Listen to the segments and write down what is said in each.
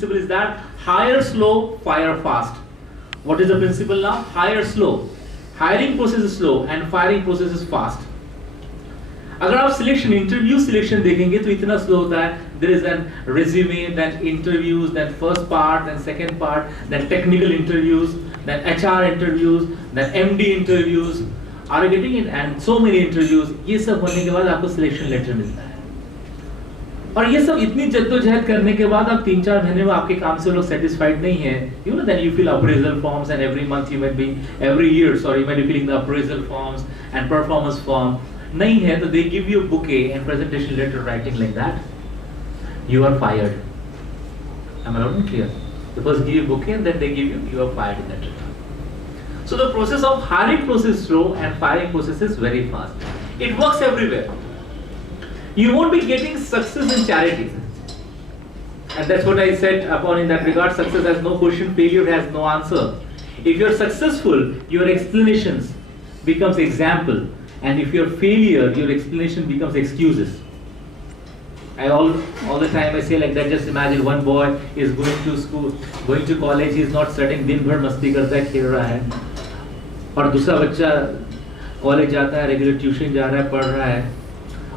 principle is that hire slow, fire fast. What is the principle now? Hire slow. Hiring process is slow and firing process is fast. अगर आप selection interview selection देखेंगे तो इतना slow होता है. There is an resume, then interviews, then first part, then second part, then technical interviews, then HR interviews, then MD interviews. Are you getting it? And so many interviews. ये सब होने के बाद आपको सिलेक्शन लेटर मिलता है. और ये सब इतनी जद्दोजहद करने के बाद आप 3-4 महीने में आपके काम से लोग सेटिस्फाइड नहीं है. You know, then you fill appraisal forms and every month you might be, every year, sorry, you might be filling the appraisal forms and performance form. नहीं है तो they give you a bouquet and presentation letter writing like that. You are fired. Am I not clear? They first give you a bouquet and then they give you are fired in that return. So the process of hiring process is slow and firing process is very fast. It works everywhere. You won't be getting success in charity. And that's what I said upon in that regard. Success has no question, failure has no answer. If you're successful, your explanations becomes example. And if you're failure, your explanation becomes excuses. I all the time I say like that. Just imagine one boy is going to school, going to college. He is not studying. दिन भर मस्ती करता है, खेल रहा है. और दूसरा बच्चा कॉलेज जाता है, रेगुलर ट्यूशन जा रहा है, पढ़ रहा है.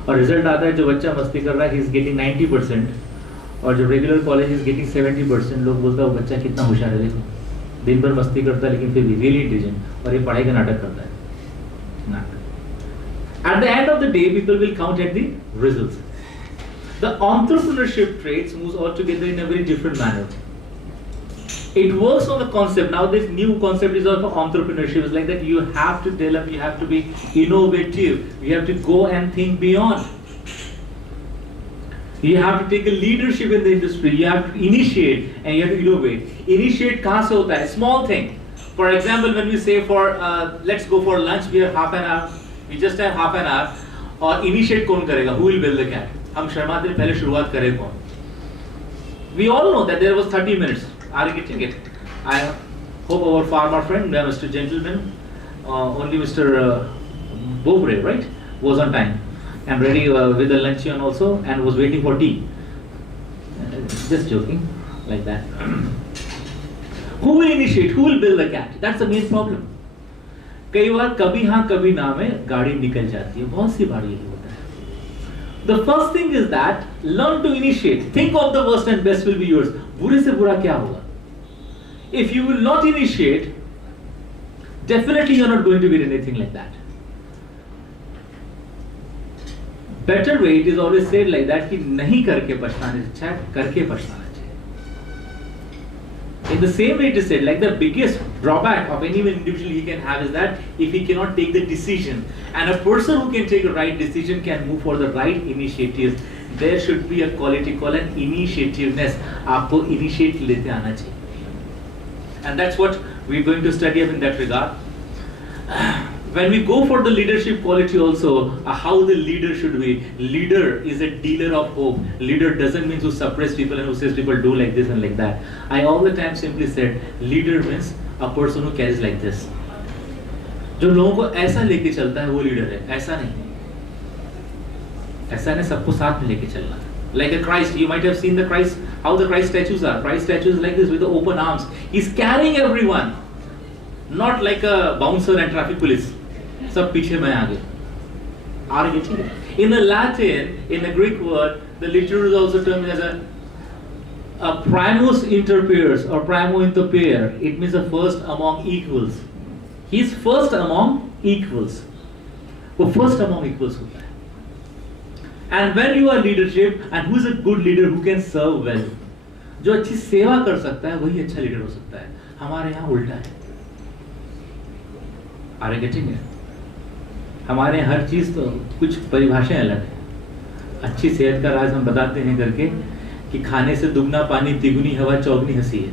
और रिजल्ट आता है जो बच्चा मस्ती कर रहा है, he is getting 90%. और जो रेगुलर कॉलेज is getting 70%. लोग बोलता है वो बच्चा कितना होशियार है. देखो दिन भर मस्ती करता है लेकिन फिर भी really intelligent. और ये पढ़ाई का नाटक करता है. नाटक. At the end of the day, people will count at the results. The entrepreneurship traits moves all together in a very different manner. It works on the concept. Now this new concept is of entrepreneurship. It's like that you have to develop, you have to be innovative, you have to go and think beyond. You have to take a leadership in the industry, you have to initiate and you have to innovate. Initiate kahan se hota hai? Small thing. For example, when we say for, let's go for lunch, we have half an hour. We just have half an hour. और initiate कौन करेगा? Who will build the cat? हम शर्माते हैं, पहले शुरुआत करें कौन? We all know that there was 30 minutes. Are you getting it? I hope our farmer friend, Mr. Gentleman, only Mr. Bovre, right, was on time and ready with the luncheon also and was waiting for tea. Just joking, like that. Who will initiate? Who will build the cat? That's the main problem. कई बार कभी हाँ कभी ना में गाड़ी निकल जाती है. बहुत सी बार यही होता है. The first thing is that learn to initiate. Think of the worst and best will be yours. बुरे से बुरा क्या होगा? If you will not initiate, definitely you are not going to get anything like that. Better way, it is always said like that कि नहीं करके पछताने से अच्छा है करके पछताना. In the same way it is said, like the biggest drawback of any individual he can have is that if he cannot take the decision, and a person who can take a right decision can move for the right initiatives. There should be a quality called an initiativeness. आपको initiate लेते आना चाहिए. And that's what we're going to study up in that regard. When we go for the leadership quality also, how the leader should be. Leader is a dealer of hope. Leader doesn't mean to suppress people and who says people do like this and like that. I all the time simply said, leader means a person who carries like this. जो लोगों को ऐसा लेके चलता है वो leader है. ऐसा नहीं. ऐसा नहीं, सबको साथ में लेके चलना. Like a Christ, you might have seen the Christ, how the Christ statues are. Christ statues like this with the open arms. He's carrying everyone. Not like a bouncer and traffic police. सब पीछे मैं आगे. Are you getting it? In the Latin, in the Greek word, the literal is also termed as a primus inter pares or primo inter pair. It means the first among equals. He is first among equals. वो first among equals होता है. And when you are leadership, and who is a good leader who can serve well, जो अच्छी सेवा कर सकता है वही अच्छा लीडर हो सकता है. हमारे यहाँ उल्टा है. Are you getting it? हमारे हर चीज़ तो कुछ परिभाषाएं अलग है. अच्छी सेहत का राज हम बताते हैं करके कि खाने से दुगना पानी, तिगुनी हवा, चौगनी हंसी है.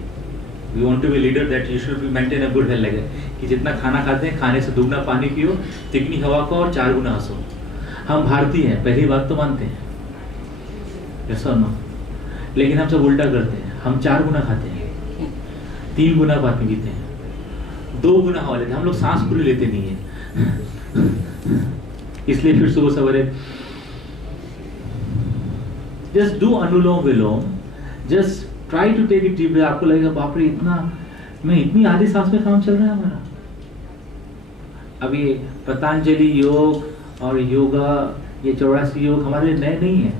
We want to be leader that you should be maintain a good health like that. कि जितना खाना खाते हैं खाने से दुगना पानी पियो, तिगनी हवा को और 4 गुना हंसो. हम भारतीय हैं, पहली बात तो मानते हैं. Yes or no? लेकिन हम सब उल्टा करते हैं. हम 4 गुना खाते हैं, 3 गुना पानी पीते हैं, 2 गुना हवा लेते हैं. हम लोग सांस पूरी लेते नहीं है. इसलिए फिर सुबह सवेरे just do anulom vilom, just try to take it deep, आपको लगेगा बाप रे इतना, मैं इतनी आधी सांस में काम चल रहा है हमारा। अब ये पतंजलि योग और योगा, ये 84 योग हमारे लिए नए नहीं है।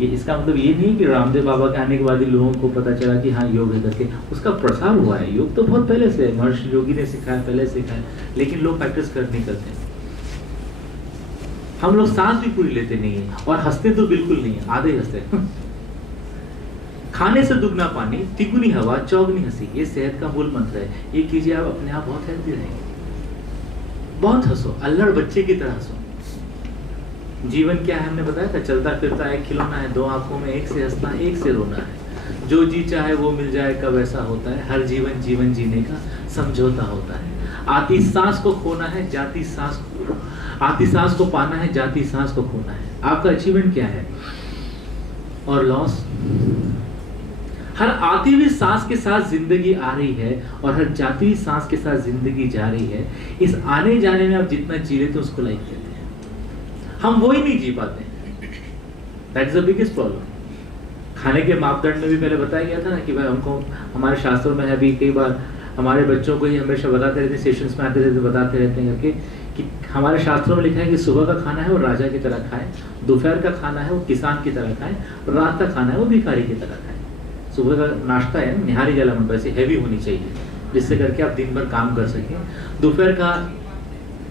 ये इसका मतलब ये नहीं कि रामदेव बाबा के आने के बाद ही लोगों को पता चला कि हाँ योग है करके, उसका प्रसार हुआ है। योग तो बहुत पहले से महर्षि योगी ने सिखाया, पहले सिखाया, लेकिन लोग प्रैक्टिस कर नहीं करते। हम लोग सांस भी पूरी लेते नहीं है और हंसते तो बिल्कुल नहीं है, आधे हंसते। खाने से दुगना पानी, तिगुनी हवा, चौगनी हंसी, ये सेहत का मूल मंत्र है। ये कीजिए, आप अपने आप बहुत हेल्दी रहेंगे। बहुत हंसो, अल्लड़ बच्चे की तरह हंसो। जीवन क्या है हमने बताया था, चलता फिरता एक खिलौना है, दो आंखों में एक से हंसना एक से रोना है। जो जी चाहे वो मिल जाए, कब ऐसा होता है, हर जीवन जीवन जीने का समझौता होता है। आती सांस को खोना है, जाती सांस आती सांस को पाना है, जाती सांस को खोना है। आपका अचीवमेंट क्या है और लॉस? हर आती हुई सांस के साथ जिंदगी आ रही है और हर जाती हुई सांस के साथ जिंदगी जा रही है। इस आने जाने में आप जितना जी लेते हैं उसको लाइक कहते हैं। हम वो ही नहीं जी पाते, that is the biggest problem. खाने के मापदंड में भी पहले बताया गया था ना कि भाई हमको, हमारे शास्त्रों में है भी, कई बार हमारे बच्चों को ही हमेशा बताते रहते हैं, सेशंस में आते रहते बताते रहते हैं करके कि हमारे शास्त्रों में लिखा है कि सुबह का खाना है वो राजा की तरह खाएं, दोपहर का खाना है वो किसान की तरह खाएं, और रात का खाना है वो भिखारी की तरह खाएं। सुबह का नाश्ता है निहारी जलमन, वैसे हैवी होनी चाहिए जिससे करके आप दिन भर काम कर सकें। दोपहर का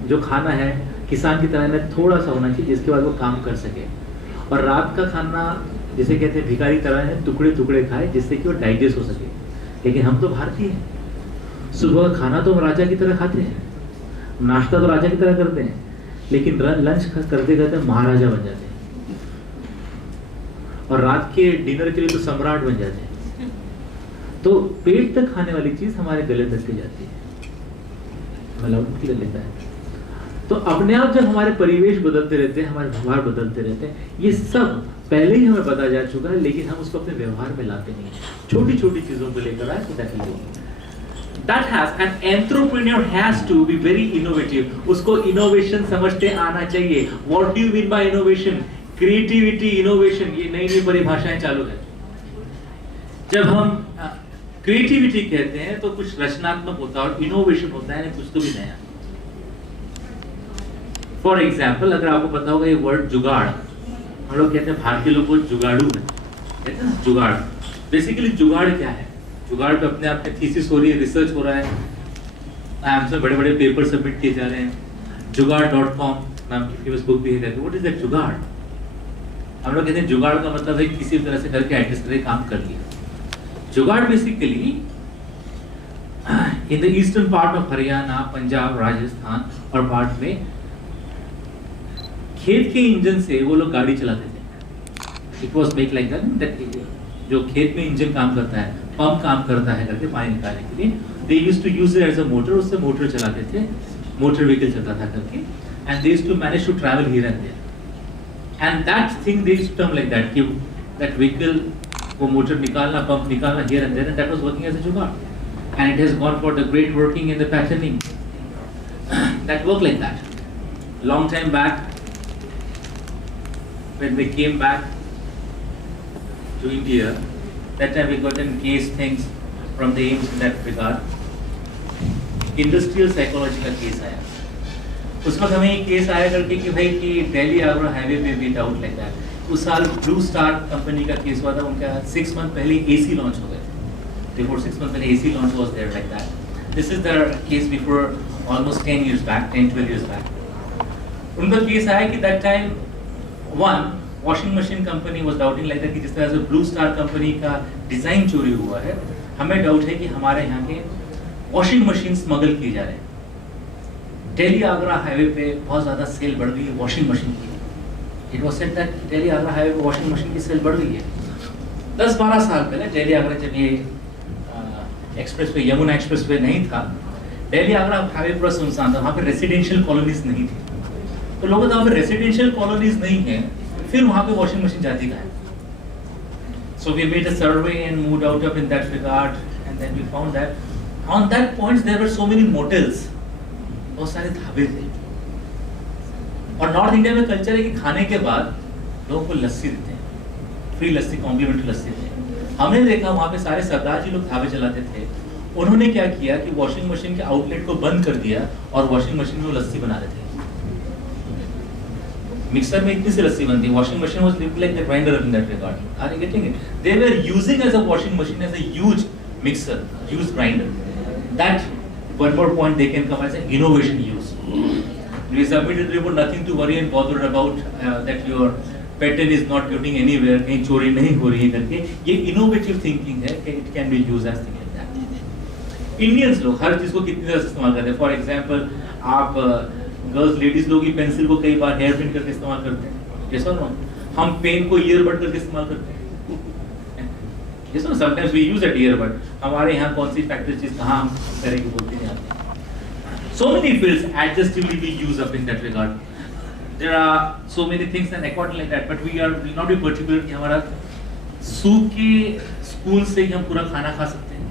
जो खाना है किसान की तरह में थोड़ा सा होना चाहिए जिसके बाद वो काम कर सके, और रात का खाना जिसे कहते हैं भिखारी तरह है, टुकड़े टुकड़े खाए जिससे कि वो डाइजेस्ट हो सके। लेकिन हम तो भारतीय हैं, सुबह का खाना तो हम राजा की तरह खाते हैं, नाश्ता तो राजा की तरह करते हैं, लेकिन लंच करते करते महाराजा बन जाते हैं, और रात के डिनर के लिए तो सम्राट बन जाते हैं। तो पेट तक खाने वाली चीज हमारे गले तक के जाती है, मतलब ले लेता है। तो अपने आप जब हमारे परिवेश बदलते रहते हैं, हमारे व्यवहार बदलते रहते हैं, ये सब पहले ही हमें पता जा चुका है, लेकिन हम उसको अपने व्यवहार में लाते नहीं। छोटी छोटी चीजों को लेकर आए तो that has an entrepreneur has to be very innovative. उसको इनोवेशन समझते आना चाहिए। What do you mean by innovation? Creativity, innovation, ये नई नई परिभाषाएं चालू है। जब हम क्रिएटिविटी कहते हैं तो कुछ रचनात्मक होता है, और इनोवेशन होता है कुछ तो भी नया। फॉर एग्जाम्पल, अगर आपको पता होगा ये वर्ड जुगाड़, हम लोग कहते हैं भारतीय लोग को जुगाड़ू है, कहते हैं ना जुगाड़। बेसिकली जुगाड़ क्या है? जुगाड़ पे अपने आप में थीसिस हो रही है, रिसर्च हो रहा है, आईएम्स में बड़े बड़े पेपर सबमिट किए जा रहे हैं। जुगाड़.com नाम की फेमस बुक भी है। व्हाट इज दैट जुगाड़? हम लोग कहते हैं जुगाड़ का मतलब है किसी तरह से करके एडमिनिस्ट्रेटिव काम कर लिया। जुगाड़ basically in the eastern part of Haryana, Punjab, Rajasthan और पार्ट में खेत के इंजन से वो लोग गाड़ी चलाते थे। It was make like that, जो खेत में इंजन काम करता है, पंप काम करता है करके पानी निकालने के लिए, they used to use it as a motor, उससे मोटर चलाते थे, मोटर व्हीकल चलता था करके, and they used to manage to travel here and there, and that thing they used to term like that कि दैट व्हीकल, वो motor निकालना, pump निकालना here and there, and that was working as a jugaad, and it has gone for the great working in the patterning that work like that. Long time back when they came back to India, that time we got in case things from the AIIMS in that regard. Industrial psychology का case आया। उस वक्त हमें case आया करके कि भाई कि दिल्ली आगरा हाईवे पे भी डाउट लाइक दैट। उस साल ब्लू स्टार कंपनी का केस हुआ था, उनका 6 मंथ पहले AC लॉन्च हो गए थे। Before 6 months पहले AC launch was there like that. This is the case before almost 10 years back, 10-12 years back. उनका केस आया कि that time one washing machine company was doubting like that कि जिस तरह से ब्लू स्टार कंपनी का design चोरी हुआ है, हमें डाउट है कि हमारे यहाँ के वॉशिंग मशीन स्मगल किए जा रहे हैं। दिल्ली आगरा हाईवे पे बहुत ज़्यादा सेल बढ़ गई है वॉशिंग मशीन की। It was said that Delhi Agra highway पे वॉशिंग मशीन की सेल बढ़ गई है। 10-12 साल पहले दिल्ली आगरा जब ये express way, Yamuna express way नहीं था, दिल्ली आगरा हाईवे पूरा सुनसान था, वहाँ पे रेसिडेंशियल कॉलोनीज नहीं थी। तो लोगों को वहाँ पे रेसिडेंशियल कॉलोनीज नहीं है, फिर वहाँ पे वॉशिंग मशीन जाती कहाँ है? So we made a survey and moved out of in that regard, and then we found that on that point there were so many motels, बहुत सारे ढाबे थे। और नॉर्थ इंडिया में कल्चर है कि खाने के बाद लोगों को लस्सी देते हैं, फ्री लस्सी, कॉम्प्लीमेंट्री लस्सी देते हैं। हमने देखा वहां पे सारे सरदार जी लोग ढाबे चलाते थे, उन्होंने क्या किया कि वॉशिंग मशीन के आउटलेट को बंद कर दिया और वॉशिंग मशीन में वो लस्सी बना रहे थे। मिक्सर में इतनी सी लस्सी बनती, washing machine was like the grinder in that regard. Are you getting it? They were using as a washing machine as a huge mixer, use grinder. That one more point they can come as an innovation use. We submitted report, nothing to worry and bother about that your pattern is not getting anywhere, कहीं चोरी नहीं हो रही है करके, ये innovative thinking है कि it can be used as thing like that. Indians लोग हर चीज को कितनी तरह से इस्तेमाल करते हैं. For example, आप गर्ल्स लेडीज लोग ही पेंसिल को कई बार हेयर पिन करके इस्तेमाल करते हैं. Yes or no? हम पेन को ईयरबड करके इस्तेमाल करते हैं. Yes, no, sometimes we use a earbud. हमारे यहाँ कौन सी फैक्ट्री चीज कहाँ हम करेंगे बोलते नहीं आते. So many fields adjustively we use up in that regard. There are so many things and according like that, but we will not be particular कि हमारा सूप के स्पून से ही हम पूरा खाना खा सकते हैं.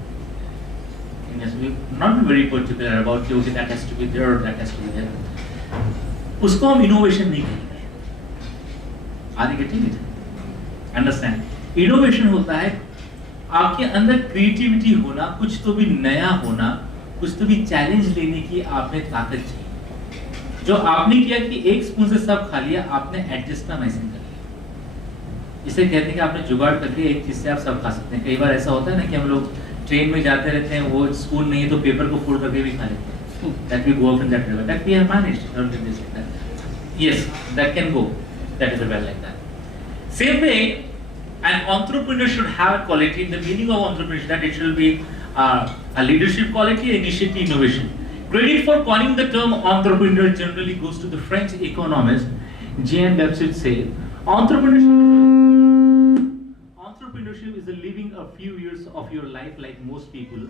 Yes, we not be very particular about okay that has to be there or that has to be there. उसको हम innovation नहीं कहेंगे. Are you getting it? Understand? Innovation होता है आपके अंदर क्रिएटिविटी होना, कुछ तो भी नया होना, कुछ तो भी चैलेंज लेने की आप में ताकत चाहिए. जो आपने किया कि एक स्पून से सब खा लिया, आपने एडजस्टमेंट कर लिया. इसे कहते हैं कि आपने जुगाड़ कर लिया, एक चीज से आप सब खा सकते हैं. कई बार ऐसा होता है ना कि हम लोग ट्रेन में जाते रहते हैं, वो स्पून नहीं है तो पेपर को फोल्ड करके भी खा लेते हैं. That we go from that level, that we have managed. Yes, that can go, that is well like that. Same way an entrepreneur should have a quality in the meaning of entrepreneurship that it should be a leadership quality, initiative, innovation. Credit for coining the term entrepreneur generally goes to the French economist Jean Baptiste say entrepreneurship is a living a few years of your life like most people.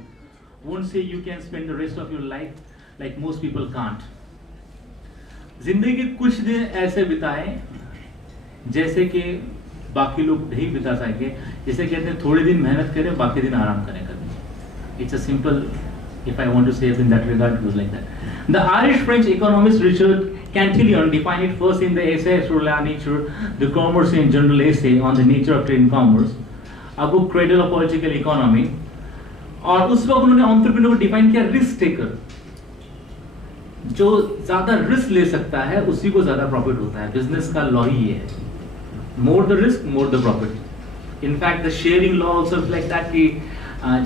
Won't say you can spend the rest of your life like most people can't. जिंदगी के कुछ दिन ऐसे बिताएं जैसे कि बाकी लोग नहीं बिता सकेंगे. जैसे कहते हैं थोड़े दिन मेहनत करें, बाकी दिन आराम करें कभी. It's a simple, if I want to say it in that regard, it was like that. The Irish-French economist Richard Cantillon defined it first in the essay sur la nature, the commerce and general essay on the nature of trade and commerce, a book Cradle of Political Economy. और उस वक्त उन्होंने entrepreneur को define किया risk taker. जो ज्यादा risk ले सकता है उसी को ज्यादा प्रॉफिट होता है. बिजनेस का लॉ ही ये है. More the risk, more the profit. In fact, the sharing law also is like that कि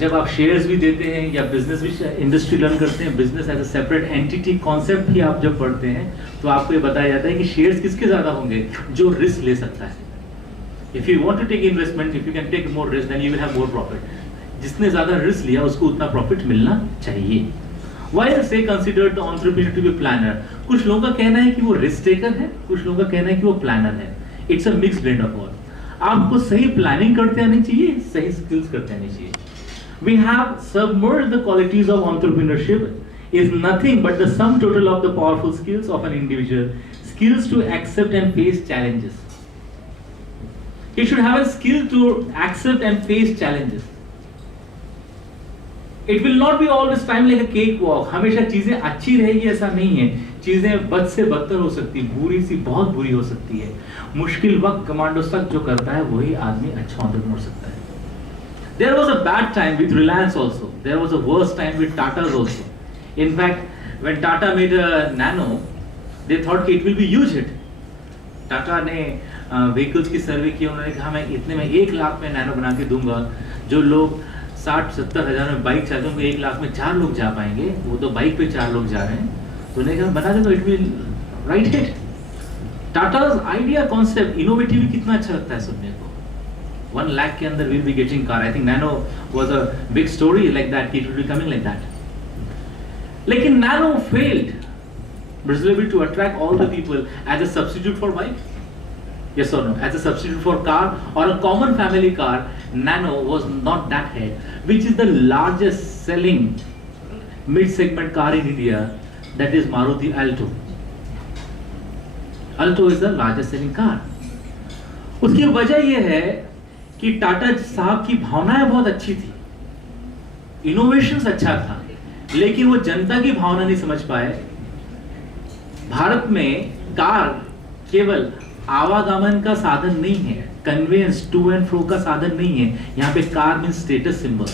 जब आप shares भी देते हैं या business भी industry learn करते हैं, business as a separate entity concept भी आप जब पढ़ते हैं तो आपको ये बताया जाता है कि shares किसके ज़्यादा होंगे, जो risk ले सकता है. If you want to take investment, if you can take more risk, then you will have more profit. जिसने ज़्यादा risk लिया उसको उतना profit मिलना चाहिए. Why I say consider the entrepreneur to be planner? कुछ लोगों का कहना है कि वो risk taker है, कुछ लोगों का कहना है कि वो planner है. It's a mixed blend of all. आपको सही प्लानिंग करते आनी चाहिए, सही स्किल्स करते आनी चाहिए. We have submerged the qualities of entrepreneurship is nothing but the sum total of the powerful skills of an individual, skills to accept and face challenges. He should have a skill to accept and face challenges. It will not be all this time like a cakewalk. हमेशा चीजें अच्छी रहेगी ऐसा नहीं है. चीजें बद से बदतर हो सकती है, बुरी सी बहुत बुरी हो सकती है. मुश्किल वक्त कमांडो तक जो करता है वही आदमी अच्छा एंटरप्रेन्योर हो सकता है. There was a bad time with Reliance also. There was a worse time with Tata's also. In fact, when Tata made a Nano, they thought कि it will be huge hit. Tata ने vehicles की सर्वे की, उन्होंने कहा मैं इतने में 1 लाख में नैनो बना के दूंगा. जो लोग 60-70 हज़ार में बाइक चलाते हैं 1 लाख में 4 लोग जा पाएंगे, वो तो बाइक पे 4 लोग जा रहे हैं. तो उन्होंने कहा बना दे तो it will right hit. Tata's idea concept innovative कितना अच्छा लगता है सुनने को. 1 लाख के अंदर will be getting car. I think Nano was a big story like that, it will be coming like that. लेकिन Nano failed Brazil to attract all the people as a substitute for bike. Yes or no? As a substitute for car or a common family car, Nano was not that hit, which is the largest selling mid-segment car in India. That is Maruti Alto. Alto is the largest selling car. उसकी वजह यह है कि टाटा साहब की भावनाएं बहुत अच्छी थी, इनोवेशंस अच्छा था, लेकिन वो जनता की भावना नहीं समझ पाए. भारत में कार केवल आवागमन का साधन नहीं है, कन्वेंस टू एंड फ्रो का साधन नहीं है। यहाँ पे car means status symbol,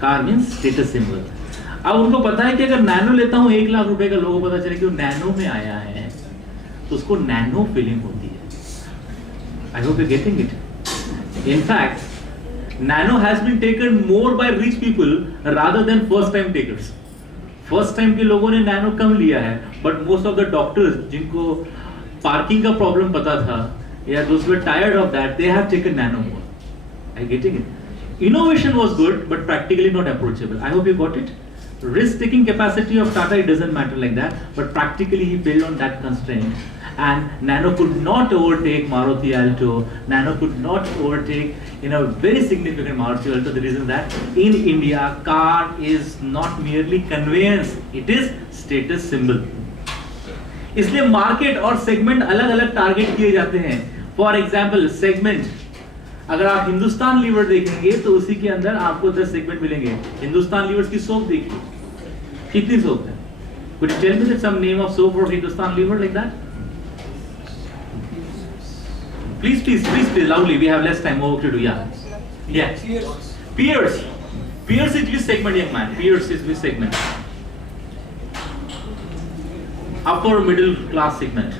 car means status symbol. अब उनको पता है कि अगर नैनो लेता हूँ 1 लाख रुपए का, लोगों को पता चले कि वो नैनो में आया है तो उसको नैनो फीलिंग होती है। आई hope you getting it. In fact, nano has been taken more by rich people rather than first time takers. First time के लोगों ने nano कम लिया है, but most of the doctors जिनको parking का problem पता था या those were tired of that, they have taken nano more. Are you getting it? Innovation was good, but practically not approachable. I hope you got it. Risk-taking capacity of Tata, it doesn't matter like that, but practically he failed on that constraint. And Nano could not overtake Maruti Alto. Nano could not overtake in a very significant Maruti Alto. The reason that in India, car is not merely conveyance; it is status symbol. इसलिए market और segment अलग अलग target किए जाते हैं। For example segment, अगर आप Hindustan liver देखेंगे तो उसी के अंदर आपको 10 सेगमेंट मिलेंगे। हिंदुस्तान लीवर की सोप देखिए, कितनी सोप है? Could you tell me some name of soap for Hindustan Lever like that? Please, loudly. We have less time. More to do. Yeah. Pierce. Pierce is which segment, young man? Pierce is which segment? Upper middle class segment.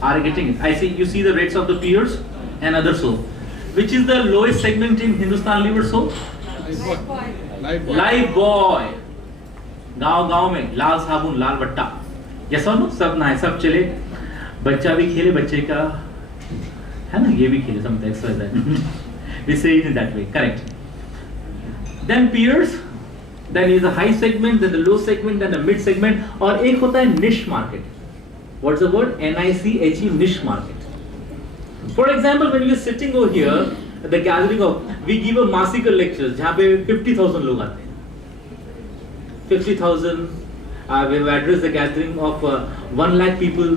Are you getting it? I see. You see the rates of the Pierce and other soap. Which is the lowest segment in Hindustan Lever soap? Lifebuoy. गांव में लाल साबुन, लाल बट्टा, ये सब लोग सब नहाए, सब चले, बच्चा भी खेले, बच्चे का है ना, ये भी खेले, समझते exercise. We say it in that way, correct? Then peers, then is a high segment, then the low segment, then the mid segment, और एक होता है niche market. What's the word? N-I-C-H-E, niche market. For example, when we are sitting over here, the gathering of, we give a massical lectures, जहाँ पे 50,000 लोग आते हैं। 50,000, we have addressed the gathering of 1 lakh people.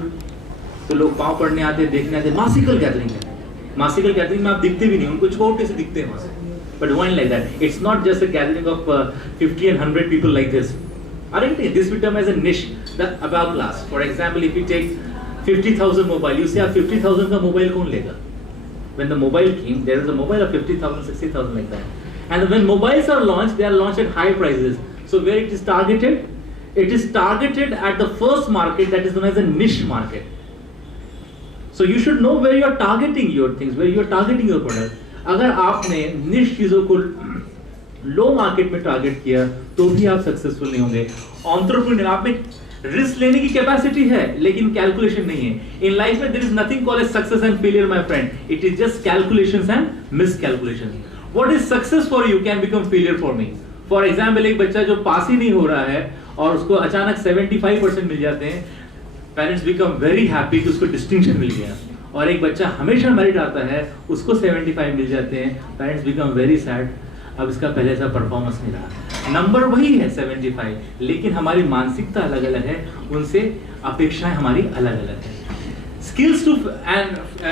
तो लोग पाँव पढ़ने आते हैं, देखने आते हैं। मासिकल गैदरिंग है। मासिकल गैदरिंग में आप दिखते भी नहीं, उनको छोटे से दिखते हैं वहाँ से। But one like that, it's not just a gathering of 50 and 100 people like this. Aren't they? This we term as a niche, the above class. For example, if you take 50,000 mobile, you say आप 50,000 का mobile कौन लेगा? When the mobile came, there is a mobile of 50,000, 60,000 like that. And when mobiles are launched, they are launched at high prices. So where it is targeted? It is targeted at the first market that is known as a niche market. So you should know where you are targeting your things, where you are targeting your product. अगर आपने niche चीजों को लो market में target किया तो भी आप successful नहीं होंगे। एंटरप्रेन्योर, आप में रिस्क लेने की कैपेसिटी है लेकिन कैलकुलेशन नहीं है। इन लाइफ में there is nothing called as success and failure my friend, it is just calculations and miscalculations. What is success for you can become failure for me. For example, एक बच्चा जो पास ही नहीं हो रहा है और उसको अचानक 75% मिल जाते हैं, पेरेंट्स बिकम वेरी हैप्पी कि उसको डिस्टिंक्शन मिल गया। और एक बच्चा हमेशा मेरिट आता है, उसको 75 मिल जाते हैं, पेरेंट्स बिकम वेरी सैड, अब इसका पहले सा परफॉर्मेंस नहीं रहा। नंबर वही है 75, लेकिन हमारी मानसिकता अलग अलग है, उनसे अपेक्षाएं हमारी अलग अलग है। Skills to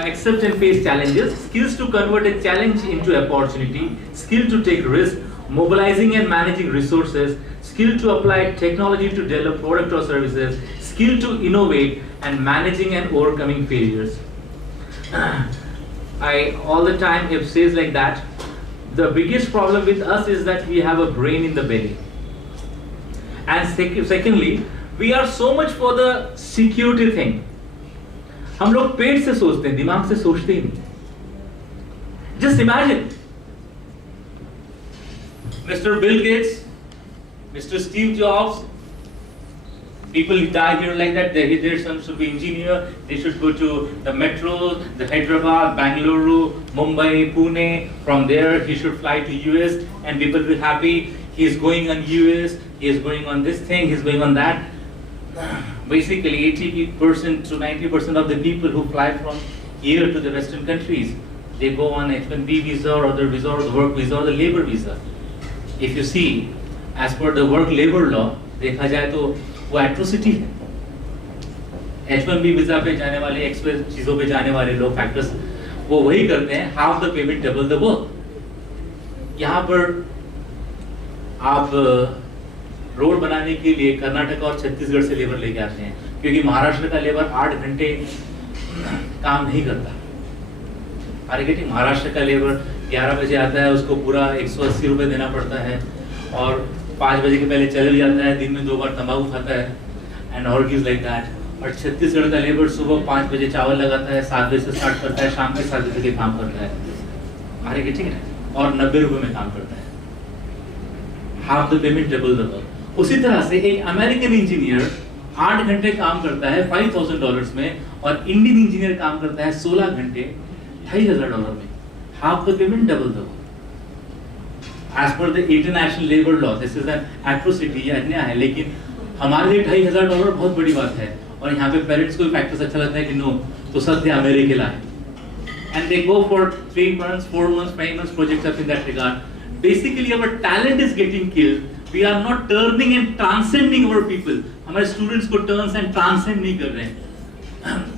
accept and face challenges, skills to convert a challenge into opportunity, skill to take risk, mobilizing and managing resources, skill to apply technology to develop product or services, skill to innovate, and managing and overcoming failures. I all the time it says like that. The biggest problem with us is that we have a brain in the belly. And secondly, we are so much for the security thing. हम लोग पेट से सोचते हैं, दिमाग से सोचते ही नहीं। Just imagine, Mr. Bill Gates, Mr. Steve Jobs, people die here like that. Their sons should be engineer. They should go to the metro, the Hyderabad, Bangalore, Mumbai, Pune. From there, he should fly to US, and people will be happy. He is going on US. He is going on this thing. He is going on that. Basically, 80% to 90% of the people who fly from here to the Western countries, they go on H-1B visa or other visa or the work visa or the labor visa. If you see, as per the work labor law, देखा जाए तो वो atrocity है। H-1B visa पे जाने वाले, express चीजों पे जाने वाले लोग, फैक्टर्स, वो वही करते हैं, half the payment double the work. यहाँ पर आप रोड बनाने के लिए कर्नाटक और छत्तीसगढ़ से लेबर लेके आते हैं, क्योंकि महाराष्ट्र का लेबर 8 घंटे काम नहीं करता। Are getting? महाराष्ट्र का लेबर 11 बजे आता है, उसको पूरा 180 रुपये देना पड़ता है, और 5 बजे के पहले चले जाता है, दिन में 2 बार तंबाकू खाता है, एंड और गिव्स लाइक दैट। और छत्तीसगढ़ का लेबर सुबह 5 बजे चावल लगाता है, 7 बजे से स्टार्ट करता है, शाम के 7 बजे के काम करता है। Are getting? और 90 रुपये में काम करता है, half the payment, double the work. उसी तरह से एक अमेरिकन इंजीनियर 8 घंटे काम करता है $5,000 में, और इंडियन इंजीनियर काम करता है 16 घंटे $2,500 में, half the payment, double the work. As per the international labour law this is an atrocity, ये अन्याय है, लेकिन हमारे लिए $2,500 बहुत बड़ी बात है। और यहाँ पे पेरेंट्स को फैक्टर्स अच्छा लगता है कि नो, तो सत्य अमेरिका है, and they go for 3 months, 4 months, 5 months projects up in that regard. Basically our talent is getting killed. We are not turning and transcending our people. हमारे स्टूडेंट्स को टर्न्स एंड ट्रांसेंड नहीं कर रहे हैं।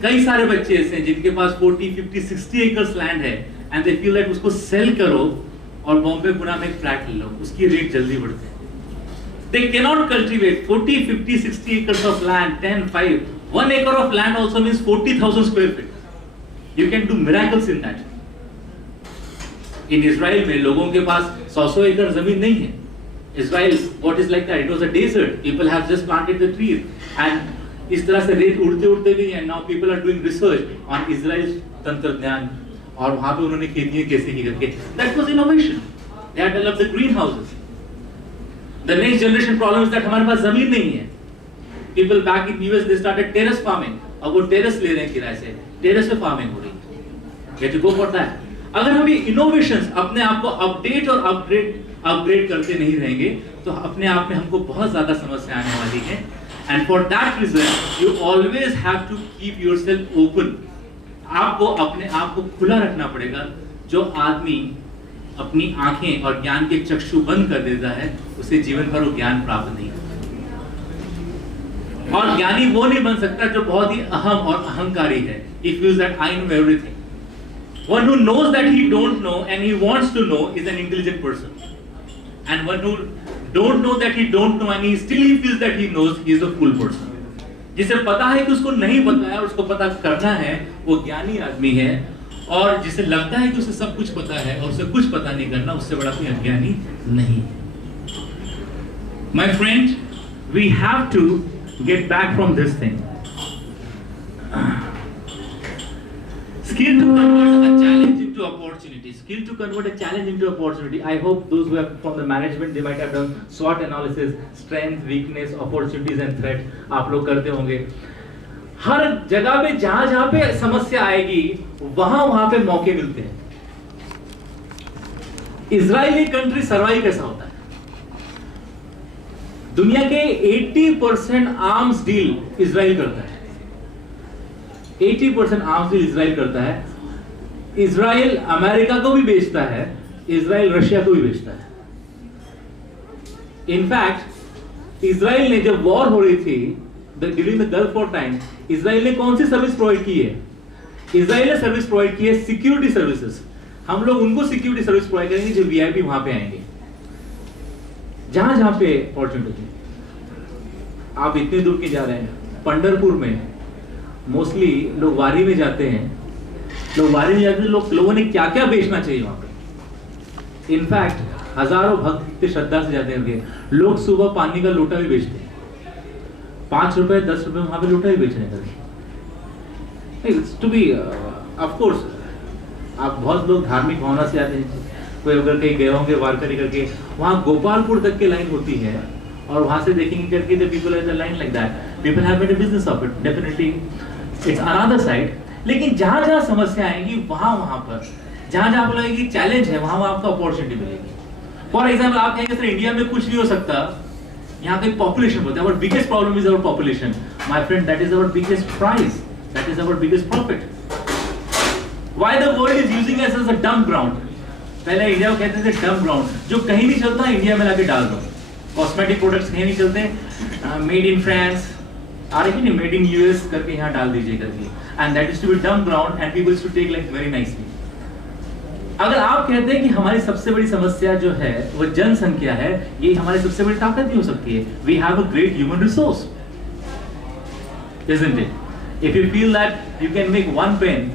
कई सारे बच्चे ऐसे हैं जिनके पास 40, 50, 60 एकर्स लैंड है, एंड दे फील दैट उसको सेल करो और बॉम्बे पुणे में एक फ्लैट ले लो, उसकी रेट जल्दी बढ़ते हैं। They cannot cultivate 40, 50, 60 acres of land, 10, 5. 1 acre of land also means 40,000 square feet. You can do miracles in that. In Israel में लोगों के पास 100 एकड़ जमीन नहीं है। Israel, what is like that? It was a desert. People have just planted the trees, and इस तरह से रेत उड़ते उड़ते गई है। Now people are doing research on Israel's तंत्रज्ञान, और वहाँ पे उन्होंने खेतियाँ कैसे की करके। That was innovation. They had developed the greenhouses. The next generation problem is that हमारे पास जमीन नहीं है। People back in US they started terrace farming. अब वो टेरेस ले रहे हैं किराए से, टेरेस पे फार्मिंग हो रही है। Get to go for that. अगर हम ये इनोवेशंस अपने आप को अपडेट और अपग्रेड करते नहीं रहेंगे, तो अपने आप में हमको बहुत ज्यादा समस्या आने वाली है। And for that reason you always have to keep yourself open. आपको अपने आप को खुला रखना पड़ेगा। जो आदमी अपनी आंखें और ज्ञान के चक्षु बंद कर देता है, उसे जीवन भर वो ज्ञान प्राप्त नहीं होता। और ज्ञानी वो नहीं बन सकता जो बहुत ही अहम और अहंकारी है। He feels that I know everything. One who knows that he don't know and he wants to know is an intelligent person. And one who don't know that he don't know and he still feels that he knows, he is a fool person. जिसे पता है कि उसको नहीं पता है और उसको पता करना है, वो ज्ञानी आदमी है। और जिसे लगता है कि उसे सब कुछ पता है और उसे कुछ पता नहीं करना, उससे बड़ा कोई अज्ञानी नहीं। My friend, we have to get back from this thing. Skill to convert a challenge into opportunity. Skill to convert a challenge into opportunity. I hope those who have from the management, they might have done SWOT analysis, strength, weakness, opportunities and threat. आप लोग करते होंगे। हर जगह पे जहाँ पे समस्या आएगी, वहाँ पे मौके मिलते हैं। इजराइली कंट्री सर्वाइव कैसा होता है? दुनिया के 80% आर्म्स डील इजराइल करता है। 80% आर्म्स डील इजराइल करता है। इजराइल अमेरिका को भी बेचता है, इजराइल रशिया को भी बेचता है। इनफैक्ट इजराइल ने जब वॉर हो रही थी during the gulf war time, Israel ने कौन सी सर्विस प्रोवाइड की है? इजराइल ने सर्विस प्रोवाइड की है सिक्योरिटी सर्विसेज। हम लोग उनको सिक्योरिटी सर्विस प्रोवाइड करेंगे जो वीआईपी वहां पे आएंगे, जहां पे अपॉर्चुनिटी। आप इतने दूर के जा रहे हैं, पंढरपुर में मोस्टली लोग वारी में जाते हैं। लोगों ने क्या क्या बेचना चाहिए वहां पे। इनफैक्ट हजारों भक्त श्रद्धा से जाते हैं। लोग सुबह पानी का लोटा भी बेचते हैं, 5 रुपए 10 रुपए वहां पे लोटा भी बेचने का। टू बी ऑफ कोर्स आप बहुत लोग धार्मिक भावना से आते हैं। कोई अगर कहीं गए होंगे वारकरी करके, वहां गोपालपुर तक की लाइन होती है, और वहां से देखेंगे करके the people have the line like that. People have made a business of it. Definitely it's another side. लेकिन जहां जहां समस्या आएगी, वहां पर जहां आपको लगेगी चैलेंज है, वहां आपको अपॉर्चुनिटी मिलेगी। फॉर एग्जाम्पल आप कहेंगे सर इंडिया में कुछ नहीं हो सकता, यहाँ पे पॉपुलेशन होता है। Our biggest problem is our population. My friend, that is our biggest prize, that is our biggest profit. Why the world is using us as a dump ground. पहले इंडिया को कहते थे डंप ग्राउंड, जो कहीं नहीं चलता India में लाके डाल दो। कॉस्मेटिक प्रोडक्ट्स कहीं नहीं चलते, मेड इन फ्रांस आ रही नहीं, मेड इन यूएस करके यहाँ डाल दीजिए करके, and that is to be dump ground and people to take like very nicely. अगर आप कहते हैं कि हमारी सबसे बड़ी समस्या जो है वो जनसंख्या है, ये हमारी सबसे बड़ी ताकत नहीं हो सकती है। We have a great human resource, isn't it? If you feel that You can make one pen.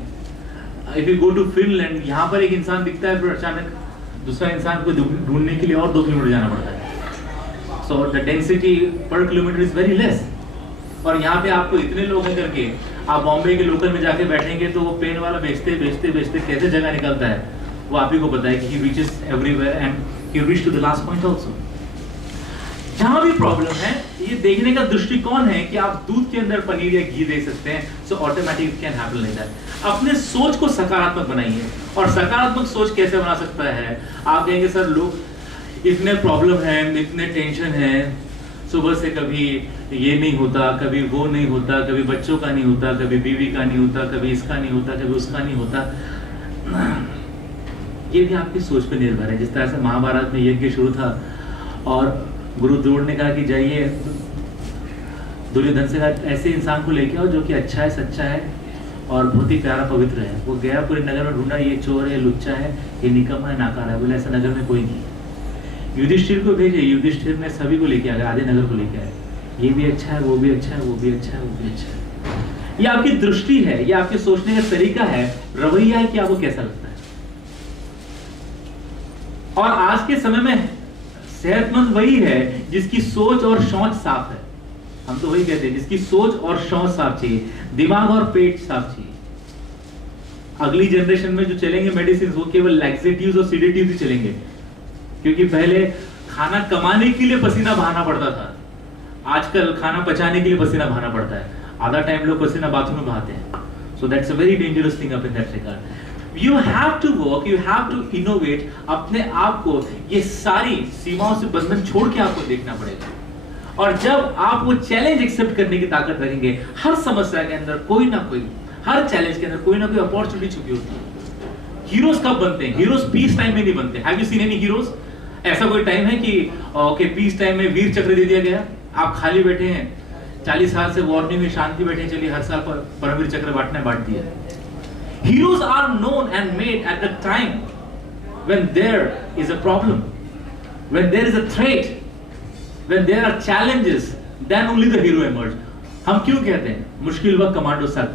If you go to Finland, यहाँ पर एक इंसान दिखता है, फिर अचानक दूसरा इंसान को ढूंढने के लिए और 2 किलोमीटर जाना पड़ता है. So the density per kilometer is very less. और यहाँ पे आपको इतने लोग हैं करके आप बॉम्बे के लोकल में जाके बैठेंगे तो वो पेन वाला बेचते कैसे जगह निकलता है वो आप ही को पता है कि he reaches everywhere and he reach to the last point also. जहाँ भी प्रॉब्लम है ये देखने का दृष्टिकोण है कि आप दूध के अंदर पनीर या घी दे सकते हैं, सो automatic can happen like that. अपने सोच को सकारात्मक बनाइए. और सकारात्मक सोच कैसे बना सकता है? आप कहेंगे सर लोग इतने प्रॉब्लम है, इतने टेंशन है, सुबह से कभी ये नहीं होता, कभी वो नहीं होता, कभी बच्चों का नहीं होता, कभी बीवी का नहीं होता, कभी इसका नहीं होता, कभी उसका नहीं होता. ये भी आपकी सोच पे निर्भर है. जिस तरह से महाभारत में यज्ञ शुरू था और गुरु द्रोण ने कहा कि जाइए दुर्योधन से कहा ऐसे इंसान को लेके आओ जो कि अच्छा है, सच्चा है और बहुत ही प्यारा पवित्र है. वो गया पूरे नगर में ढूंढा, ये चोर है, लुच्चा है, ये निकम्मा है, नाकारा है. बोले ऐसा नगर में कोई नहीं. युधिष्ठिर को भेजे, युधिष्ठिर ने सभी को लेके आ गया, आधे नगर को लेके आए. ये भी अच्छा है, वो भी अच्छा है, वो भी अच्छा है, वो भी अच्छा है. ये आपकी दृष्टि है, ये आपके सोचने का तरीका है, रवैया है कि आपको कैसा लगता है. और आज के समय में सेहतमंद वही है जिसकी सोच और सोच साफ है. हम तो वही कहते हैं जिसकी सोच और सोच साफ चाहिए, दिमाग और पेट साफ चाहिए. अगली जनरेशन में जो चलेंगे मेडिसिन वो केवल लैक्सेटिव्स और सीडेटिव्स ही चलेंगे, क्योंकि पहले खाना कमाने के लिए पसीना बहाना पड़ता था, आजकल खाना पचाने के लिए पसीना बहाना पड़ता है. आधा टाइम लोग पसीना बाथरूम में बहाते हैं. So that's a very dangerous thing up in that regard. You have to work, you have to innovate. अपने आप को ये सारी सीमाओं से बंधन छोड़ के आपको देखना पड़ेगा. और जब आप वो चैलेंज एक्सेप्ट करने की ताकत रखेंगे, हर समस्या के अंदर कोई ना कोई, हर चैलेंज के अंदर कोई ना कोई अपॉर्चुनिटी छुपी होती है. हीरोज कब बनते हैं? हीरोज पीस टाइम में नहीं बनते. Have you seen any heroes? ऐसा कोई टाइम है कि ओके पीस टाइम में वीर चक्र दे दिया गया, आप खाली बैठे हैं, 40 साल से वार्निंग में शांति बैठे हैं, चलिए हर साल परमवीर चक्र बांटना बांट दिया. Heroes are known and made at the time when there is a problem, when there is a threat, when there are challenges, then only the hero emerge. हम क्यों कहते हैं मुश्किल वक्त commando sir?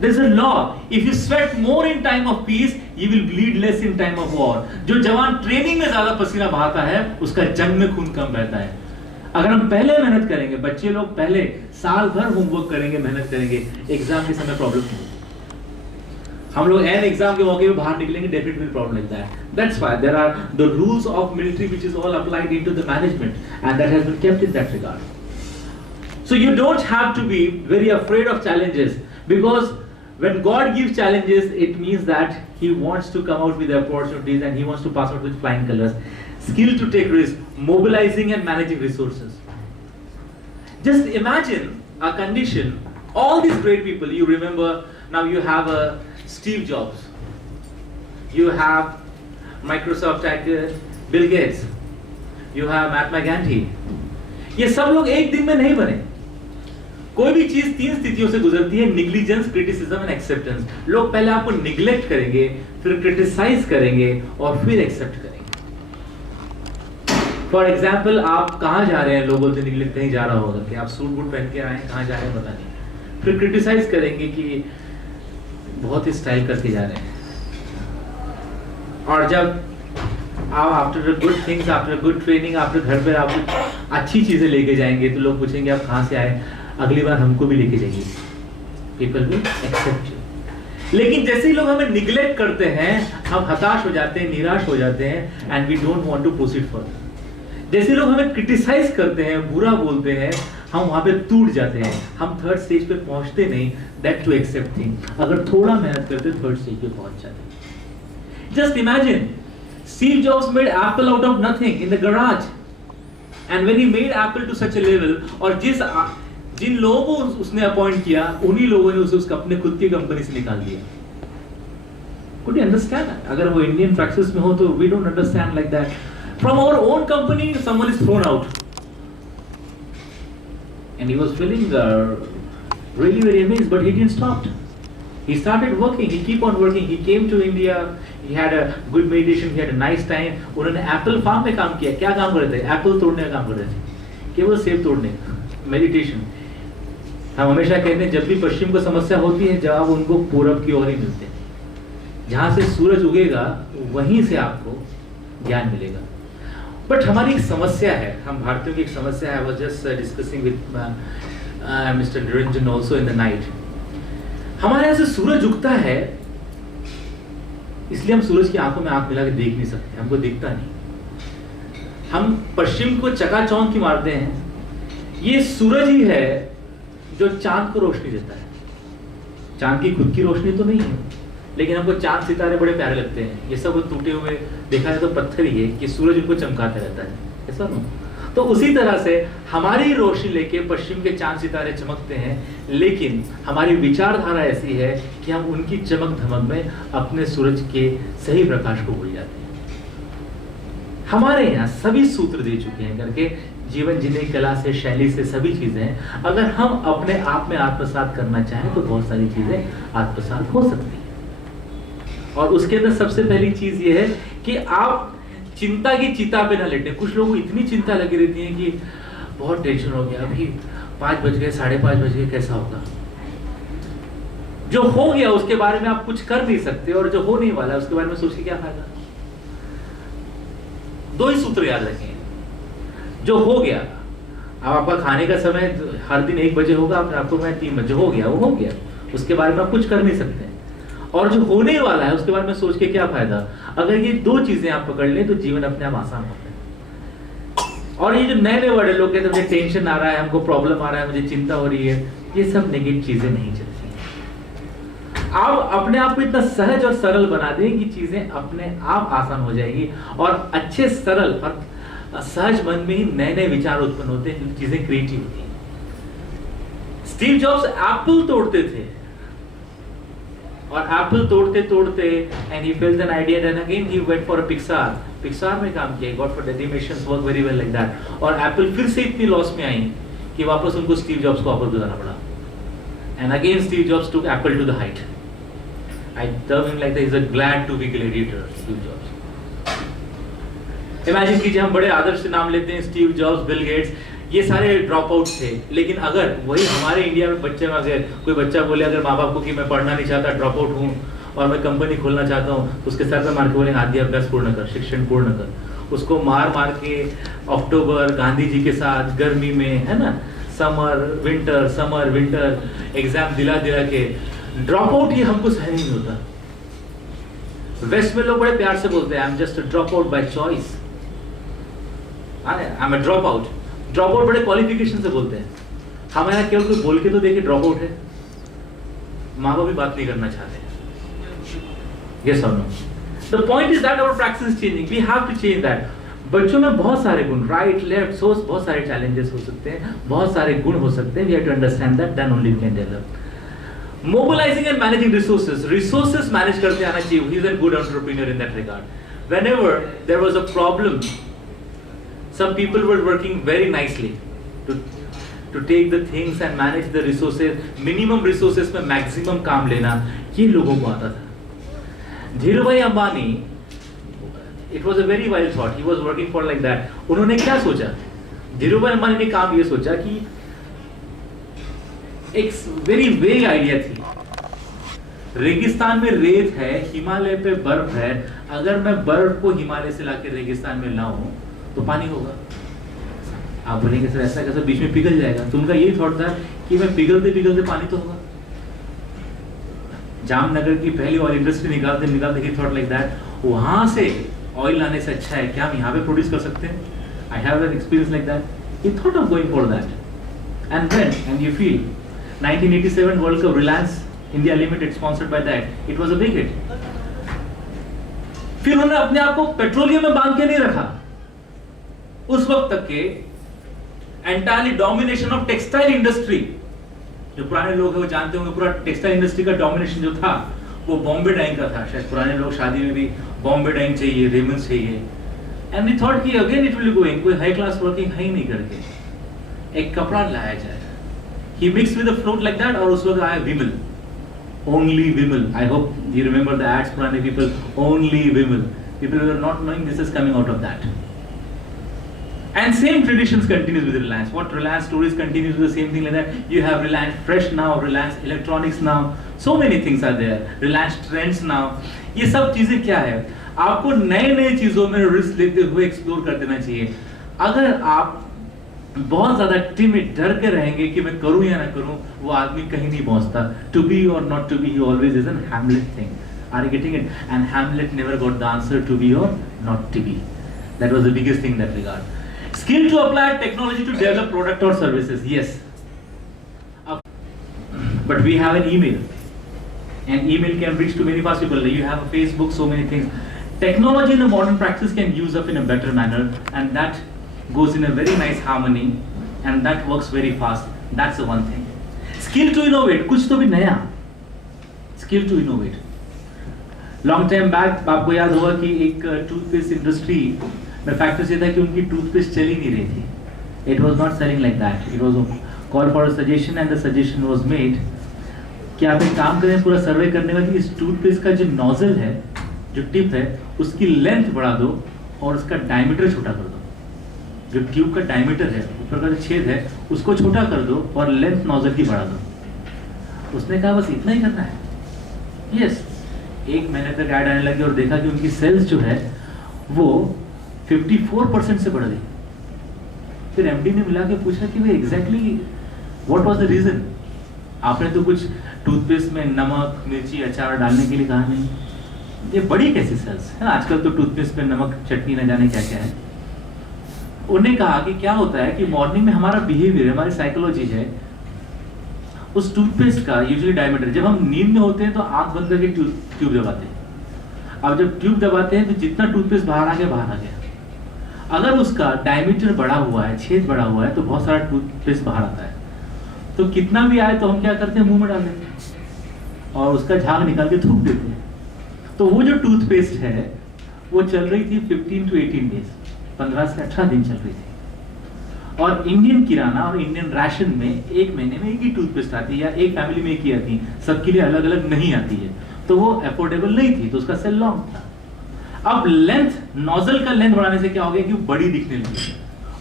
There is a law. If you sweat more in time of peace, you will bleed less in time of war. जो जवान training में ज्यादा पसीना बहाता है, उसका जंग में खून कम बहता है. अगर हम पहले मेहनत करेंगे, बच्चे लोग पहले साल भर होमवर्क करेंगे, मेहनत करेंगे, एग्जाम के समय प्रॉब्लम नहीं होगी. हम लोग एन एग्जाम के मौके पे बाहर निकलेंगे, डेफिनेटली प्रॉब्लम लगता है. That's why there are the rules of military which is all applied into the management and that has been kept in that regard. So you don't have to be very afraid of challenges, because when God gives challenges, it means that He wants to come out with opportunities and He wants to pass out with flying colors. Skill to take risk, mobilizing and managing resources. Just imagine a condition, all these great people, you remember, now you have a Steve Jobs, you have Microsoft Bill Gates, you have Mahatma Gandhi. ये सब लोग एक दिन में नहीं बने. कोई भी चीज 3 स्थितियों से गुजरती है, निग्लिजेंस, क्रिटिसिज्म एंड एक्सेप्टेंस. लोग पहले आपको निग्लेक्ट करेंगे, फिर क्रिटिसाइज करेंगे और फिर एक्सेप्ट करेंगे. फॉर एग्जाम्पल, आप कहाँ जा रहे हैं, लोग बोलते हैं निग्लेक्ट कहीं जा रहा होगा कि आप सूट बूट पहन के आए हैं, कहाँ जा रहे हैं पता नहीं. फिर क्रिटिसाइज करेंगे कि बहुत ही स्टाइल करके जा रहे हैं. और जब आप after good things, after good training, after घर पर आप अच्छी चीजें लेके जाएंगे तो लोग पूछेंगे आप कहाँ से आए, अगली बार हमको भी लेके जाइए. People will accept you. लेकिन जैसे ही लोग हमें निग्लेक्ट करते हैं, हम हताश हो जाते हैं, निराश हो जाते हैं and we don't want to proceed further. जैसे लोग हमें क्रिटिसाइज करते हैं, बुरा बोलते हैं, हम वहां पे टूट जाते हैं. हम थर्ड स्टेज पे पहुंचते नहीं, दैट टू एक्सेप्ट थिंग. अगर थोड़ा मेहनत करते थर्ड स्टेज पे पहुंच जाते. Just imagine, Steve Jobs made Apple out of nothing in the garage, and when he made Apple to such a level, और जिन लोगों को उसने अपॉइंट किया, उन्हीं लोगों ने उसे अपने खुद की कंपनी से निकाल दिया. Could you understand that? अगर वो इंडियन प्रैक्टिस में हो तो we don't understand like that. From our own company, someone is thrown out, and he was feeling really very amazed, but he didn't stop. He started working. He keep on working. He came to India. He had a good meditation. He had a nice time. उन्होंने Apple farm में काम किया. क्या काम कर रहे थे? Apple तोड़ने का काम कर रहे थे, केवल सेब तोड़ने. मेडिटेशन. हम हमेशा कहते हैं जब भी पश्चिम को समस्या होती है जवाब उनको पूरब की ओर ही मिलते हैं। जहां से सूरज उगेगा वहीं से आपको ज्ञान मिलेगा। बट हमारी एक समस्या है, हम भारतीयों की एक समस्या है, I was just discussing with mister Niranjan also in the night. हमारे यहाँ से सूरज उगता है इसलिए हम सूरज की आंखों में आंख मिला के देख नहीं सकते, हमको दिखता नहीं। हम पश्चिम को चकाचौंध की मारते हैं। ये सूरज ही है जो चांद को रोशनी देता है। चांद की खुद की रोशनी तो नहीं है, लेकिन हमको चांद सितारे बड़े प्यारे लगते हैं। ये सब टूटे हुए देखा जाए तो पत्थर ही है कि सूरज उनको चमकाता रहता है, ऐसा ना। तो उसी तरह से हमारी रोशनी लेके पश्चिम के चांद सितारे चमकते हैं, लेकिन हमारी विचारधारा ऐसी है कि हम उनकी चमक धमक में अपने सूरज के सही प्रकाश को भूल जाते हैं। हमारे यहाँ सभी सूत्र दे चुके हैं करके, जीवन जीने की कला से, शैली से, सभी चीजें अगर हम अपने आप में आत्मसात करना चाहें तो बहुत सारी चीजें आत्मसात हो सकती हैं। और उसके अंदर सबसे पहली चीज ये है कि आप चिंता की चिता पे ना लेटे। कुछ लोगों को इतनी चिंता लगी रहती है कि बहुत टेंशन हो गया, अभी 5 बज गए, 5:30 बज गए, कैसा होगा। जो हो गया उसके बारे में आप कुछ कर नहीं सकते, और जो हो नहीं वाला है उसके बारे में सोच के क्या फायदा। 2 ही सूत्र याद रखें। जो हो गया, अब आपका खाने का समय हर दिन 1 बजे होगा, आपको मैं 3 बजे हो गया, वो हो गया, उसके बारे में आप कुछ कर नहीं सकते। और जो होने वाला है उसके बारे में सोच के क्या फायदा। अगर ये 2 चीजें आप पकड़ लें तो जीवन अपने आप आसान होता है। और ये जो नए नए बड़े लोग कहते हैं मुझे टेंशन आ रहा है, हमको प्रॉब्लम आ रहा है, मुझे चिंता हो रही है, ये सब नेगेटिव चीजें नहीं चलती। आप अपने आप को इतना सहज और सरल बना दें कि चीजें अपने आप आसान हो जाएगी, और अच्छे सरल और सहज मन में ही नए नए विचार उत्पन्न होते हैं, चीजें क्रिएटिव होती हैं। स्टीव जॉब्स एप्पल तोड़ते थे, और एप्पल तोड़ते तोड़ते and he felt an idea, and again he went for a Pixar में काम किया, got for animations work very well like that. और एप्पल फिर से इतनी लॉस में आई कि वापस उनको स्टीव जॉब्स को ऑफर करना पड़ा, and again Steve Jobs took Apple to the height. I term him like that, he is a glad to be gladiator Steve Jobs. Imagine कीजिए, हम बड़े आदर से नाम लेते हैं स्टीव जॉब्स, बिल गेट्स, ये सारे ड्रॉप आउट थे। लेकिन अगर वही हमारे इंडिया में बच्चे में अगर कोई बच्चा बोले अगर माँ बाप को कि मैं पढ़ना नहीं चाहता, ड्रॉप आउट हूँ और मैं कंपनी खोलना चाहता हूँ, तो उसके सर पे मार के बोले आदि अभ्यास पूर्ण कर, शिक्षण पूर्ण कर। उसको मार मार के अक्टूबर गांधी जी के साथ गर्मी में, है ना, समर विंटर एग्जाम दिला दिला के ड्रॉप आउट, ये हमको सहन नहीं होता। वेस्ट में लोग बड़े प्यार से बोलते हैं I am just a drop out by choice, I am a drop out. Drop out बड़े क्वालिफिकेशन से बोलते हैं। हमारे यहाँ केवल कोई बोल के तो देखे ड्रॉप आउट है, माँ बाप भी बात नहीं करना चाहते। Yes or no? The point is that our practice is changing. We have to change that. बच्चों में बहुत सारे गुण, राइट लेफ्ट सोर्स, बहुत सारे चैलेंजेस हो सकते हैं, बहुत सारे गुण हो सकते हैं। We have to understand that, then only we can develop. Mobilizing and managing resources manage करते आना चाहिए. He is a good entrepreneur in that regard. Whenever there was a problem, some people were working very nicely to take the things and manage the resources. Minimum resources में maximum काम लेना, ये लोगों को आता था। Dhirubhai Ambani, it was a very wild thought. He was working for like that. उन्होंने क्या सोचा? धीरूभाई अंबानी ने काम ये सोचा कि एक वेरी वेग आइडिया थी। रेगिस्तान में रेत है, हिमालय पे बर्फ है, अगर मैं बर्फ को हिमालय से लाके रेगिस्तान में लाऊं तो पानी होगा। आप बोलेंगे सर ऐसा कैसे, बीच में पिघल जाएगा। तो उनका यही थॉट था कि मैं पिघलते पिघलते पानी तो होगा। जामनगर की पहली ऑयल इंडस्ट्री निकालते निकालते ही थॉट लाइक दैट, वहां से ऑयल लाने से अच्छा है क्या हम यहाँ पे प्रोड्यूस कर सकते हैं। I have an experience like that. He thought of going for that and you feel 1987 world cup Reliance India limited sponsored by that, it was a big hit. फिर उन्होंने अपने आप को पेट्रोलियम में बांध के नहीं रखा। उस वक्त तक के entirely domination of textile industry, जो पुराने लोग हैं वो जानते होंगे, पूरा टेक्सटाइल इंडस्ट्री का डोमिनेशन जो था वो बॉम्बे डाइंग का था। शायद पुराने लोग शादी में भी बॉम्बे डाइंग चाहिए, रेमंड्स चाहिए। एंड वी थॉट कि अगेन इट विल गोइंग, कोई हाई क्लास वर्किंग है ही नहीं करके एक कपड़ा लाया जाए। ही mix with a float like that, और उस वक्त आया Vimal, only Vimal. I hope you remember the ads, पुराने people, only Vimal. People were not knowing this is coming out of that. And same traditions continues with Reliance. What Reliance Stories continues with the same thing like that. You have Reliance Fresh now, Reliance Electronics now. So many things are there. Reliance Trends now. ये सब चीजें क्या है? आपको नए-नए चीजों में risk लेते हुए एक्सप्लोर कर देना चाहिए. अगर आप बहुत ज्यादा टिमिड डर के रहेंगे कि मैं करूं या ना करूं, वो आदमी कहीं नहीं पहुंचता. To be or not to be, he always is an Hamlet thing. Are you getting it? And Hamlet never got the answer to be or not to be. That was the biggest thing in that regard. Skill to apply technology to develop product or services. Yes. But we have an email. And email can reach to many fast people. You have a Facebook, so many things. Technology in the modern practice can use up in a better manner, and that goes in a very nice harmony, and that works very fast. That's the one thing. Skill to innovate. कुछ तो भी नया. Skill to innovate. Long time back, आपको याद होगा कि एक toothpaste industry में फैक्टर ये था कि उनकी टूथपेस्ट चल ही नहीं रही थी. It was not selling like that. It was a call for a suggestion, and the suggestion was made कि आप एक काम करें, पूरा सर्वे करने का कि इस टूथपेस्ट का जो नोजल है, जो टिप है, उसकी लेंथ बढ़ा दो और उसका डायमीटर छोटा कर दो. जो ट्यूब का डायमीटर है, ऊपर का जो छेद है, उसको छोटा कर दो और लेंथ नोजल की बढ़ा दो. उसने कहा बस इतना ही करना है. यस. एक महीने तक ऐड आने लगे और देखा कि उनकी सेल्स जो है वो 54% से बढ़ गई. फिर एमडी ने मिला के पूछा कि भाई exactly what was the reason. आपने तो कुछ टूथपेस्ट में नमक, मिर्ची, अचार डालने के लिए कहा नहीं. ये बड़ी कैसी सेल्स है. आजकल तो टूथपेस्ट में नमक, चटनी न जाने क्या क्या है. उन्होंने कहा कि क्या होता है कि मॉर्निंग में हमारा बिहेवियर, हमारी साइकोलॉजी है, उस टूथपेस्ट का यूजुअली डायमीटर, जब हम नींद में होते हैं तो आंख बंद करके ट्यूब दबाते हैं. अब जब ट्यूब दबाते हैं तो जितना टूथपेस्ट बाहर आ गया बाहर आ गया. अगर उसका डायमीटर बढ़ा हुआ है, छेद बढ़ा हुआ है, तो बहुत सारा टूथपेस्ट बाहर आता है. तो कितना भी आए तो हम क्या करते हैं, मुंह में डाल देते हैं और उसका झाग निकाल के थूक देते हैं. तो वो जो टूथपेस्ट है वो चल रही थी 15 to 18 डेज, 15 से 18 दिन चल रही थी. और इंडियन किराना और इंडियन राशन में एक महीने में एक ही टूथपेस्ट आती है, या एक फैमिली में एक ही आती है, सबके लिए अलग अलग नहीं आती है. तो वो अफोर्डेबल नहीं थी, तो उसका सेल लॉन्ग था. अब लेंथ, नोजल का लेंथ बढ़ाने से क्या हो गया कि वो बड़ी दिखने लगी,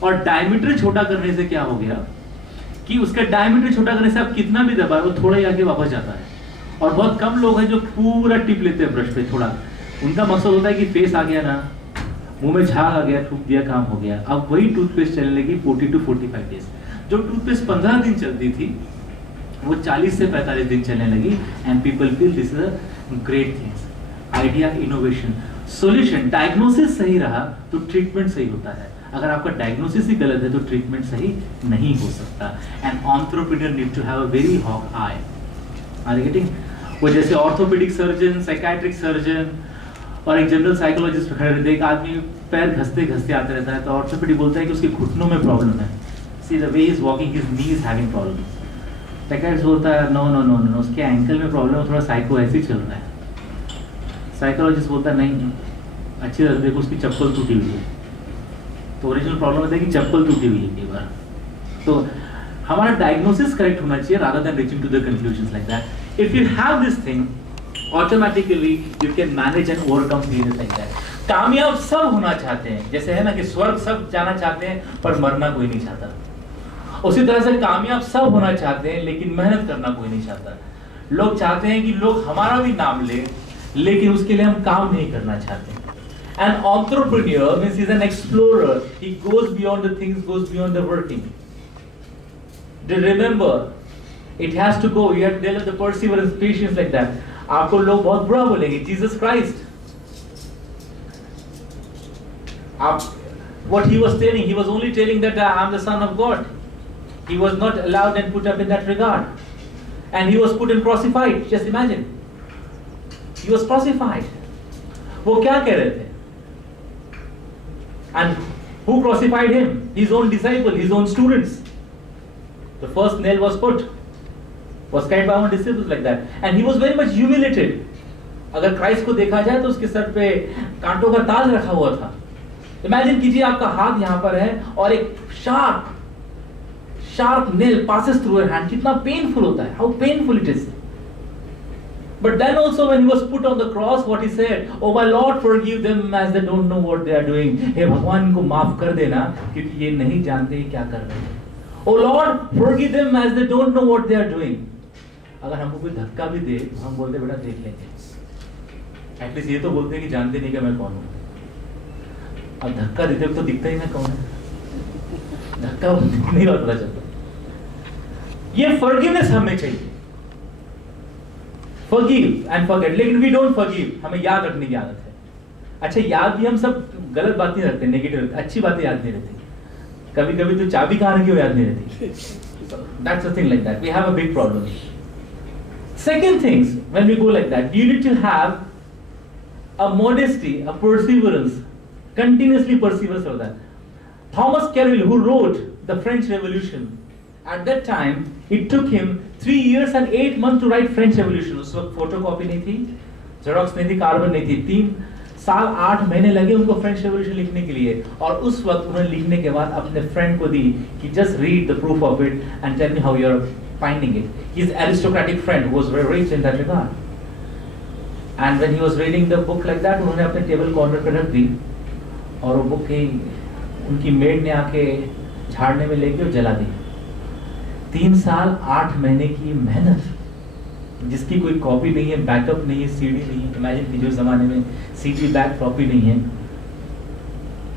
और डायमीटर छोटा करने से क्या हो गया कि उसका डायमीटर छोटा करने से आप कितना भी दबाए वो थोड़ा ही आगे वापस जाता है. और बहुत कम लोग हैं जो पूरा टिप लेते हैं ब्रश पे थोड़ा. उनका मकसद होता है कि फेस आ गया ना, मुंह में झाग आ गया, थूक दिया, काम हो गया. अब वही टूथपेस्ट चलने लगी 40 to 45 डेज. जो टूथपेस्ट 15 दिन चलती थी वो 40 से 45 दिन चलने लगी. And people feel this is a great things. Idea, innovation, solution. Diagnosis सही रहा तो ट्रीटमेंट सही होता है. अगर आपका डायग्नोसिस ही गलत है तो ट्रीटमेंट सही नहीं हो सकता. And entrepreneur need to have a very hawk eye. Are you getting? वो जैसे ऑर्थोपेडिक सर्जन, साइकियाट्रिक सर्जन और एक जनरल साइकोलॉजिस्ट खड़े रहते, एक आदमी पैर घसते घसते आते रहता है, तो ऑर्थोपेडिक बोलता है कि उसके घुटनों में प्रॉब्लम है. See the way he is walking, his knee is having problem. Psychiatrist बोलता है नो नो नो नो, उसके एंकल में प्रॉब्लम है, थोड़ा साइको ऐसे ही चल रहा है. साइकोलॉजिस्ट बोलता है नहीं, अच्छी तरह देखो उसकी चप्पल टूटी हुई है. तो ओरिजिनल प्रॉब्लम होता है कि चप्पल टूटी हुई है कई बार. तो हमारा डायग्नोसिस करेक्ट होना चाहिए rather than reaching to the conclusions like that. If you have this thing, automatically you can manage and overcome failures like that. कामयाब सब होना चाहते हैं, जैसे है ना कि स्वर्ग सब जाना चाहते हैं पर मरना कोई नहीं चाहता. उसी तरह से कामयाब सब होना चाहते हैं लेकिन मेहनत करना कोई नहीं चाहता. लोग चाहते हैं कि लोग हमारा भी नाम ले, लेकिन उसके लिए हम काम नहीं करना चाहते. An entrepreneur means he's an explorer. He goes beyond the things, goes beyond the working. Remember, it has to go. You have to develop the perseverance, patience like that. आपको लोग बहुत बुरा बोलेंगे. Jesus Christ. What he was telling, he was only telling that I am the Son of God. He was not allowed and put up in that regard, and he was put and crucified. Just imagine. He was crucified. वो क्या कह रहे थे? And who crucified him? His own disciple, his own students. The first nail was put, was carried by one disciples like that, and he was very much humiliated. अगर Christ को देखा जाए तो उसके सर पे कांटों का ताज रखा हुआ था. इमेजिन कीजिए आपका हाथ यहाँ पर है और एक sharp nail passes through your hand. कितना पेनफुल होता है. How painful it is. But then also when he was put on the cross, what he said, "Oh my Lord, forgive them as they don't know what they are doing." हे भगवान इनको माफ कर देना क्योंकि ये नहीं जानते क्या कर रहे हैं. Oh Lord, forgive them as they don't know what they are doing. अगर हमको कोई धक्का भी दे, हम बोलते बेटा देख लेंगे. एटलीस्ट ये तो बोलते हैं कि जानते नहीं कि मैं कौन हूँ. अब धक्का देते तो दिखता ही ना कौन है. धक्का नहीं पता चलता. ये फॉरगिवनेस हमें चाहिए. Forgive and forget. लेकिन we don't forgive. हमें याद रखने की आदत है. अच्छा, याद भी हम सब गलत बातें रखते हैं, नेगेटिव रखते हैं, अच्छी बातें याद नहीं रहती. कभी कभी तो चाबी कहाँ रखी हो याद नहीं रहती. That's the thing like that. We have a big problem. Second things, when we go like that, you need to have a modesty, a perseverance, continuously perseverance for that. Thomas Carlyle, who wrote the French Revolution, at that time it took him 3 years and 8 months to write French Revolution. उस वक्त photocopy नहीं थी, xerox नहीं थी, carbon नहीं थी. 3 साल 8 महीने लगे उनको फ्रेंच रेवोल्यूशन लिखने के लिए. और उस वक्त उन्होंने लिखने के बाद अपने फ्रेंड को दी कि just read the proof of it and tell me how you are finding it. His aristocratic friend was very rich in that regard. And when he was reading the book like that, उन्होंने अपने table corner पर रख दी और वो book उनकी made ने आके झाड़ने में लेके और जला दी. 3 साल 8 महीने की मेहनत, जिसकी कोई कॉपी नहीं है, बैकअप नहीं है, सीडी नहीं है. इमेजिन कीजिए उस जमाने में सीडी बैक कॉपी नहीं है.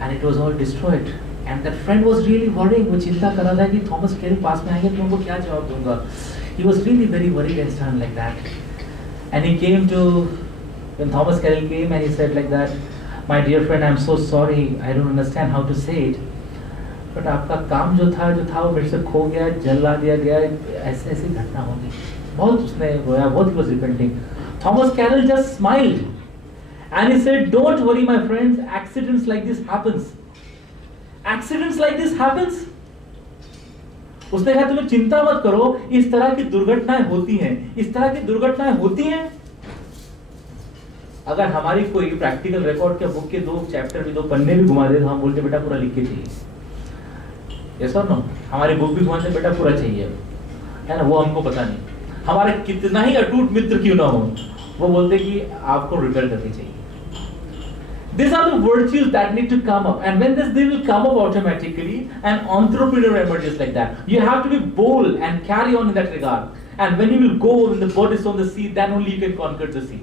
And it was all destroyed. And that friend was really worried. वो चिंता कर रहा था कि थॉमस कैरी पास में आएंगे तो उनको क्या जवाब दूंगा. He was really very worried and stern like that. And he came to, when Thomas Carey came and he said like that, my dear friend, I am so sorry, I don't understand how to say it, but आपका काम जो था वो मेरे से खो गया, जला दिया गया, ऐसे ऐसी घटना हो गई. बहुत उसने रोया, बहुत was repenting. Thomas Carlyle just smiled and he said, "Don't worry, my friends, accidents like this happens. Accidents like this happens." उसने कहा तुम्हें चिंता मत करो, इस तरह की दुर्घटनाएं होती हैं, इस तरह की दुर्घटनाएं होती हैं. अगर हमारी कोई प्रैक्टिकल रिकॉर्ड के बुक के 2 चैप्टर भी 2 पन्ने भी घुमा दे तो हम बोलते बेटा पूरा लिख के चाहिए. Yes or no? हमारी बुक भी घुमाते बेटा पूरा चाहिए, है ना. वो हमको पता नहीं. हमारे कितना ही अटूट मित्र क्यों ना हो, वो बोलते कि आपको रिपेयर करनी चाहिए. These are the virtues that need to come up, and when they will come up automatically, an entrepreneur emerges like that. You have to be bold and carry on in that regard. And when you will go, when the boat is on the sea, then only you can conquer the sea.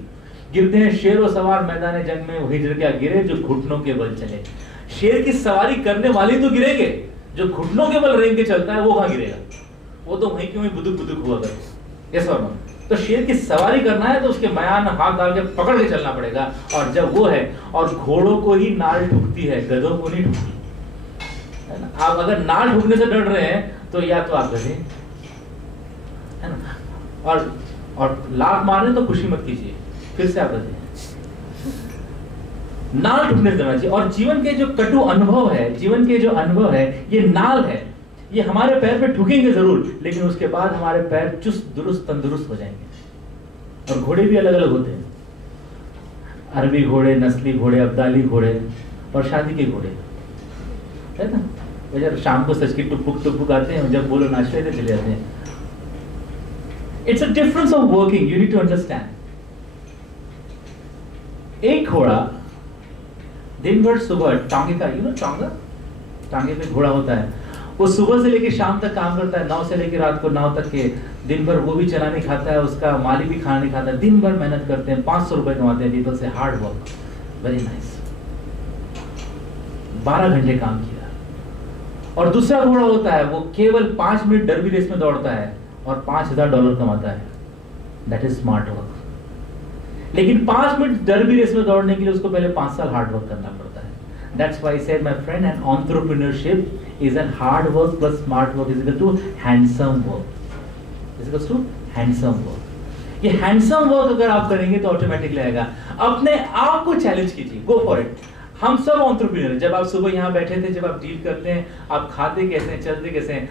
गिरते हैं शेर और सवार मैदान जंग में, वही क्या गिरे जो घुटनों के बल चले. शेर की सवारी करने वाले तो गिरेंगे, जो घुटनों के बल रेंग के चलता है वो कहाँ गिरेगा. वो तो वहीं क्यों बुदुक बुदुक हुआ करे. यस और नो. तो शेर की सवारी करना है तो उसके बयान हाथ डाल के पकड़ के चलना पड़ेगा. और जब वो है, और घोड़ों को ही नाल ठुकती है, गधों को नहीं ठुकती, है ना. आप अगर नाल ठुकने से डर रहे हैं तो या तो आप गधे, है ना. और लात मारने तो खुशी मत कीजिए, फिर से आप गधे. नाल ठुकने से डरना चाहिए. और जीवन के जो कटु अनुभव है, जीवन के जो अनुभव है, ये नाल है. ये हमारे पैर पे ठुकेंगे जरूर, लेकिन उसके बाद हमारे पैर चुस्त दुरुस्त तंदुरुस्त हो जाएंगे. और घोड़े भी अलग अलग होते हैं. अरबी घोड़े, नस्ली घोड़े, अब्दाली घोड़े और शादी के घोड़े, है ना. जब शाम को सच की टुपुक टुपुक आते हैं, जब बोलो नाश्ते से चले जाते हैं. It's a difference of working, you need to understand. एक घोड़ा दिन भर सुबह टांगे का, टांगे पे घोड़ा होता है, वो सुबह से लेकर शाम तक काम करता है, 9 से लेकर रात को 9 तक के. दिन भर वो भी चला नहीं खाता है, उसका मालिक भी खाना नहीं खाता है. दिन भर मेहनत करते हैं, 500 रुपए कमाते हैं. पीपल से हार्ड वर्क, वेरी नाइस. 12 घंटे काम किया. और दूसरा घोड़ा होता है, वो केवल 5 मिनट डर्बी रेस में दौड़ता है और $5000 कमाता है. That is smart work. लेकिन 5 मिनट डर्बी रेस में दौड़ने के लिए उसको पहले 5 साल हार्ड वर्क करना पड़ता है. That's why I said, my friend, an entrepreneurship is a hard work plus smart work is equal to handsome work. Is equal to handsome work. ये handsome work अगर आप करेंगे तो ऑटोमेटिकली आएगा. अपने आप को चैलेंज कीजिए, go for it. हम सब entrepreneur हैं. जब आप सुबह यहाँ बैठे थे, जब आप डील करते हैं, आप खाते कैसे हैं, चलते कैसे हैं.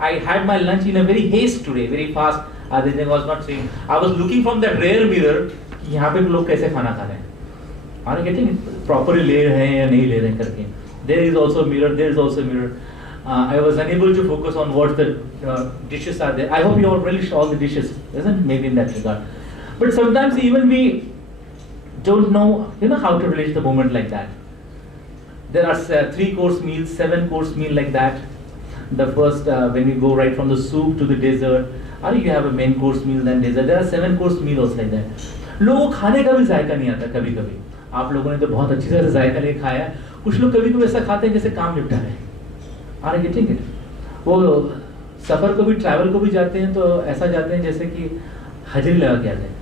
I had my lunch in a very haste today, very fast. Aditya was not saying. I was looking from that rear mirror कि यहाँ पे लोग कैसे खाना खा रहे हैं. Are you getting it? Properly ले रहे हैं या नहीं ले रहे हैं करके. There is also mirror. There is also mirror. I was unable to focus on what the dishes are there. I hope you all relished all the dishes, isn't it? Maybe in that regard. But sometimes even we don't know, how to relate the moment like that. There are 3-course meals, 7-course meal like that. The first, when you go right from the soup to the dessert, or you have a main course meal then dessert. There are 7-course meals like that. लोगों को खाने का भी जायका नहीं आता कभी कभी. आप लोगों ने तो बहुत अच्छी तरह से जायका लेके खाया. कुछ लोग कभी कभी ऐसा खाते हैं जैसे काम निपटा रहे हैं. Are you getting it? वो सफर को भी, ट्रैवल को भी जाते हैं तो ऐसा जाते हैं जैसे कि हाजिरी लगा के आते हैं.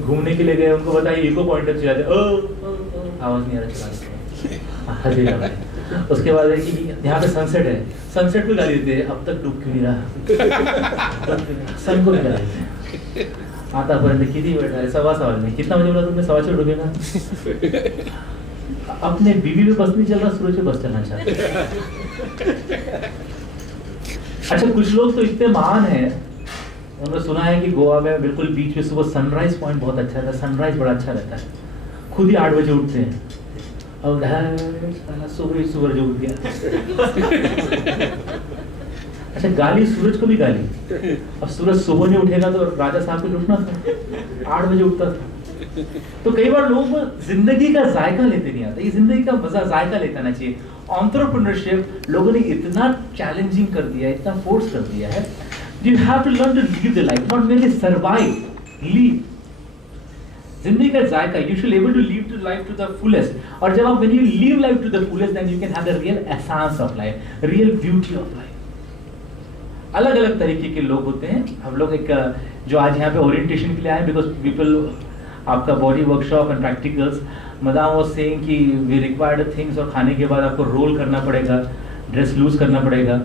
घूमने के लिए गए, उनको बताइए इको पॉइंट से जाते, आवाज नहीं आ रहा, चला हाजिरी लगा. उसके बाद है कि यहाँ पे सनसेट है, सनसेट को गाली देते हैं, अब तक डूब क्यों नहीं रहा. सन को भी गाली देते हैं. आता पर्यंत किती वेळ झाले, 6:15 में. कितना बजे बोला तुमने? 6:15 डूबेगा. अपने बीवी पे बस नहीं चल रहा, सूरज पे बस चलना चाहते. अच्छा, कुछ लोग तो इतने महान हैं, उन्होंने सुना है कि गोवा में बिल्कुल बीच में सुबह सनराइज पॉइंट बहुत अच्छा रहता है. सनराइज बड़ा अच्छा रहता है. खुद ही 8 बजे उठते हैं और सूरज उठ गया. अच्छा, गाली सूरज को भी गाली. अब सूरज सुबह नहीं उठेगा तो राजा साहब को उठना था, 8 बजे उठता था. तो कई बार लोगों को जिंदगी का जायका लेते नहीं आता. ये जिंदगी का मजा जायका लेते आना चाहिए. एंटरप्रेन्योरशिप लोगों ने इतना चैलेंजिंग कर दिया है, इतना फोर्स कर दिया है. You have to learn to live the life, not merely survive, live. जिंदगी का जायका, you should be able to live the life to the fullest. और जब आप when you live life to the fullest, then you can have the real essence of life, real beauty of life. अलग अलग तरीके के लोग होते हैं. हम लोग एक जो आज यहाँ पे ओरिएंटेशन के लिए आए, बिकॉज पीपल, आपका body workshop and practicals, madam was saying कि वी रिक्वायर्ड थिंग्स, और खाने के बाद आपको रोल करना पड़ेगा, ड्रेस लूज करना पड़ेगा.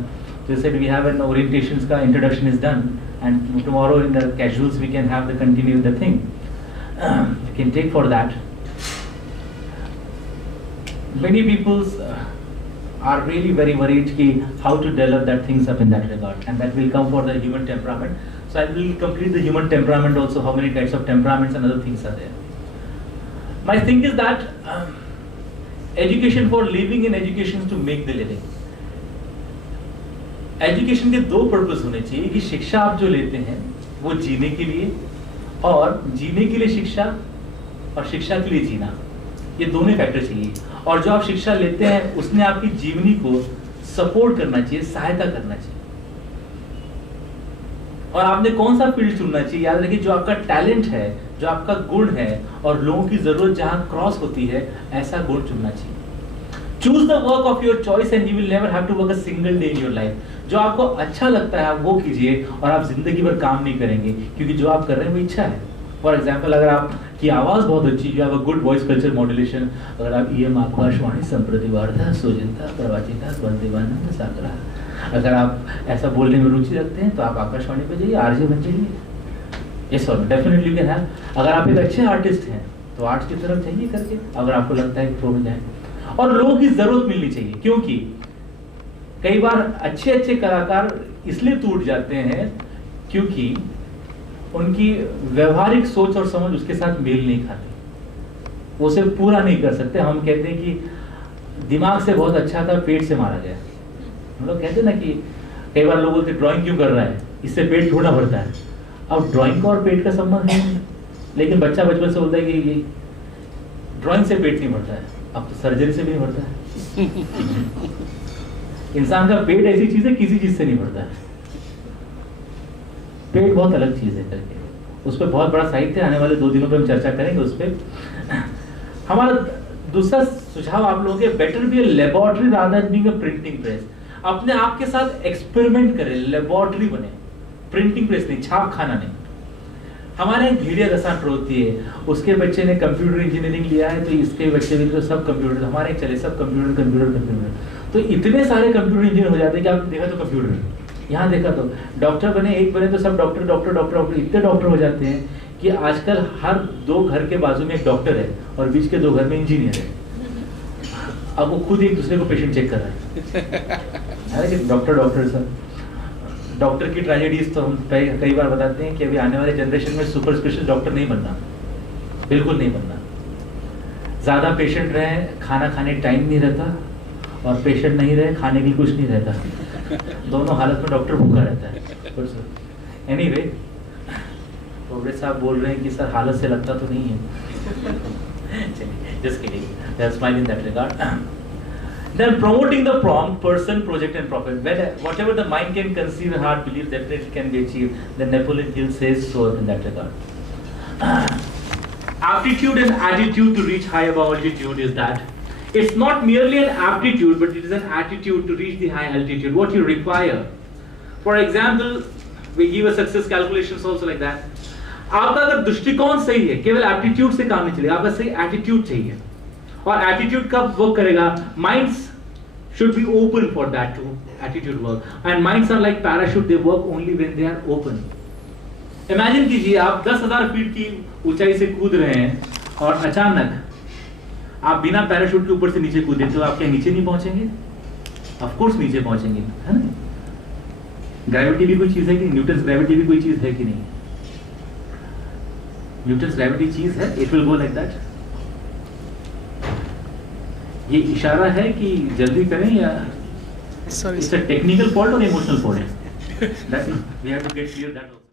So they said we have an orientations ka introduction is done, and tomorrow in the casuals we can have the continue the thing. You can take for that. Many people are really very worried ki how to develop that things up in that regard, and that will come for the human temperament. So I will complete the human temperament also. How many types of temperaments and other things are there? My thing is that education for living and education to make the living. Education के 2 purpose होने चाहिए कि शिक्षा आप जो लेते हैं वो जीने के लिए, और जीने के लिए शिक्षा, और शिक्षा के लिए जीना. ये दोनों फैक्टर चाहिए. और जो आप शिक्षा लेते हैं उसने आपकी जीवनी को सपोर्ट करना चाहिए, सहायता करना चाहिए. और आपने कौन सा फील्ड चुनना चाहिए, याद रखिए जो आपका टैलेंट है, जो आपका गुण है, और लोगों की जरूरत जहां क्रॉस होती है, ऐसा गुण चुनना चाहिए. Choose the work of your choice and you will never have to work a single day in your life. जो आपको अच्छा लगता है आप वो कीजिए, और आप जिंदगी भर काम नहीं करेंगे, क्योंकि जो आप कर रहे हैं वो इच्छा है. फॉर एग्जाम्पल, अगर आपकी आवाज़ बहुत अच्छी, you have a good voice culture modulation, अगर आप EM आकाशवाणी संप्रति वार्ता सोजनता प्रवाचिका स्वंतिवानंद सागरा, अगर आप ऐसा बोलने में रुचि रखते हैं तो आप आकाशवाणी पे जाइए, RJ बन जाइए. यस और डेफिनेटली यू कैन हैव. अगर आप एक अच्छे आर्टिस्ट हैं तो आर्ट्स की तरफ जाइए करके, अगर आपको लगता है कि थोड़ा जाए. और लोगों की जरूरत मिलनी चाहिए, क्योंकि कई बार अच्छे अच्छे कलाकार इसलिए टूट जाते हैं क्योंकि उनकी व्यवहारिक सोच और समझ उसके साथ मेल नहीं खाती, वो उसे पूरा नहीं कर सकते. हम कहते हैं कि दिमाग से बहुत अच्छा था, पेट से मारा गया. हम लोग कहते हैं ना कि कई बार लोग बोलते ड्राइंग क्यों कर रहा है, इससे पेट थोड़ा भरता है. अब ड्राइंग का और पेट का संबंध है, लेकिन बच्चा बचपन से बोलता है कि ड्राइंग से पेट नहीं भरता है, अब तो सर्जरी से भी नहीं भरता है. इंसान का पेट ऐसी चीज है, किसी चीज से नहीं भरता है. पेट बहुत अलग चीज है करके, उस पर बहुत बड़ा साहित्य आने वाले 2 दिनों पे हम चर्चा करेंगे उस पर. हमारा दूसरा सुझाव आप लोगों के, better be a laboratory rather being a printing press. अपने आप के साथ एक्सपेरिमेंट करें, लेबोरेटरी बने, प्रिंटिंग प्रेस नहीं, छाप खाना नहीं. हमारे एक भेड़िया दसान होती है, उसके बच्चे ने कंप्यूटर इंजीनियरिंग लिया है तो इसके बच्चे भी तो सब कंप्यूटर, हमारे चले सब कंप्यूटर कंप्यूटर कंप्यूटर. तो इतने सारे कंप्यूटर इंजीनियर हो जाते हैं कि आप देखा तो कंप्यूटर, यहाँ देखा तो डॉक्टर बने, एक बने तो सब डॉक्टर डॉक्टर डॉक्टर डॉक्टर. इतने डॉक्टर हो जाते हैं कि आजकल हर 2 घर के बाजू में एक डॉक्टर है और बीच के 2 घर में इंजीनियर है. अब वो खुद एक दूसरे को पेशेंट चेक कर रहा है. डॉक्टर डॉक्टर सर, डॉक्टर की ट्रेजेडीज तो हम कई बार बताते हैं कि अभी आने वाले जनरेशन में सुपर स्पेशलिस्ट डॉक्टर नहीं बनना, बिल्कुल नहीं बनना. ज़्यादा पेशेंट रहे, खाना खाने टाइम नहीं रहता, और पेशेंट नहीं रहे, खाने के लिए कुछ नहीं रहता. दोनों हालत में डॉक्टर भूखा रहता है. एनीवे, तो थोड़े साहब बोल रहे हैं कि सर हालत से लगता तो नहीं है। चलिए, just kidding. They are smiling in that regard. Then promoting the prompt, person, project and profit. Whatever the mind can conceive, the heart believes that it can be achieved. Then Napoleon Hill says so in that regard. Aptitude and attitude to reach high above altitude is that it's not merely an aptitude, but it is an attitude to reach the high altitude. What you require. For example, we give a success calculations also like that. आपका अगर दृष्टिकोण सही है, केवल aptitude से काम नहीं चलेगा, आपका सही एटीट्यूड चाहिए। और एटीट्यूड कब वर्क करेगा? Minds should be open for that to attitude work, and minds are like parachute, they work only when they are open. Imagine कीजिए आप 10,000 फीट की ऊंचाई से कूद रहे हैं और अचानक आप बिना पैराशूट के ऊपर से नीचे कूदे तो आप क्या नीचे नहीं पहुंचेंगे? ऑफ कोर्स नीचे पहुंचेंगे, है ना? ग्रेविटी भी कोई चीज है कि न्यूटन्स ग्रेविटी भी कोई चीज है कि नहीं? न्यूटन्स ग्रेविटी चीज है, it will go like that. ये इशारा है कि जल्दी करें या इट्स अ टेक्निकल फॉल्ट और emotional fault? That we have to get clear that.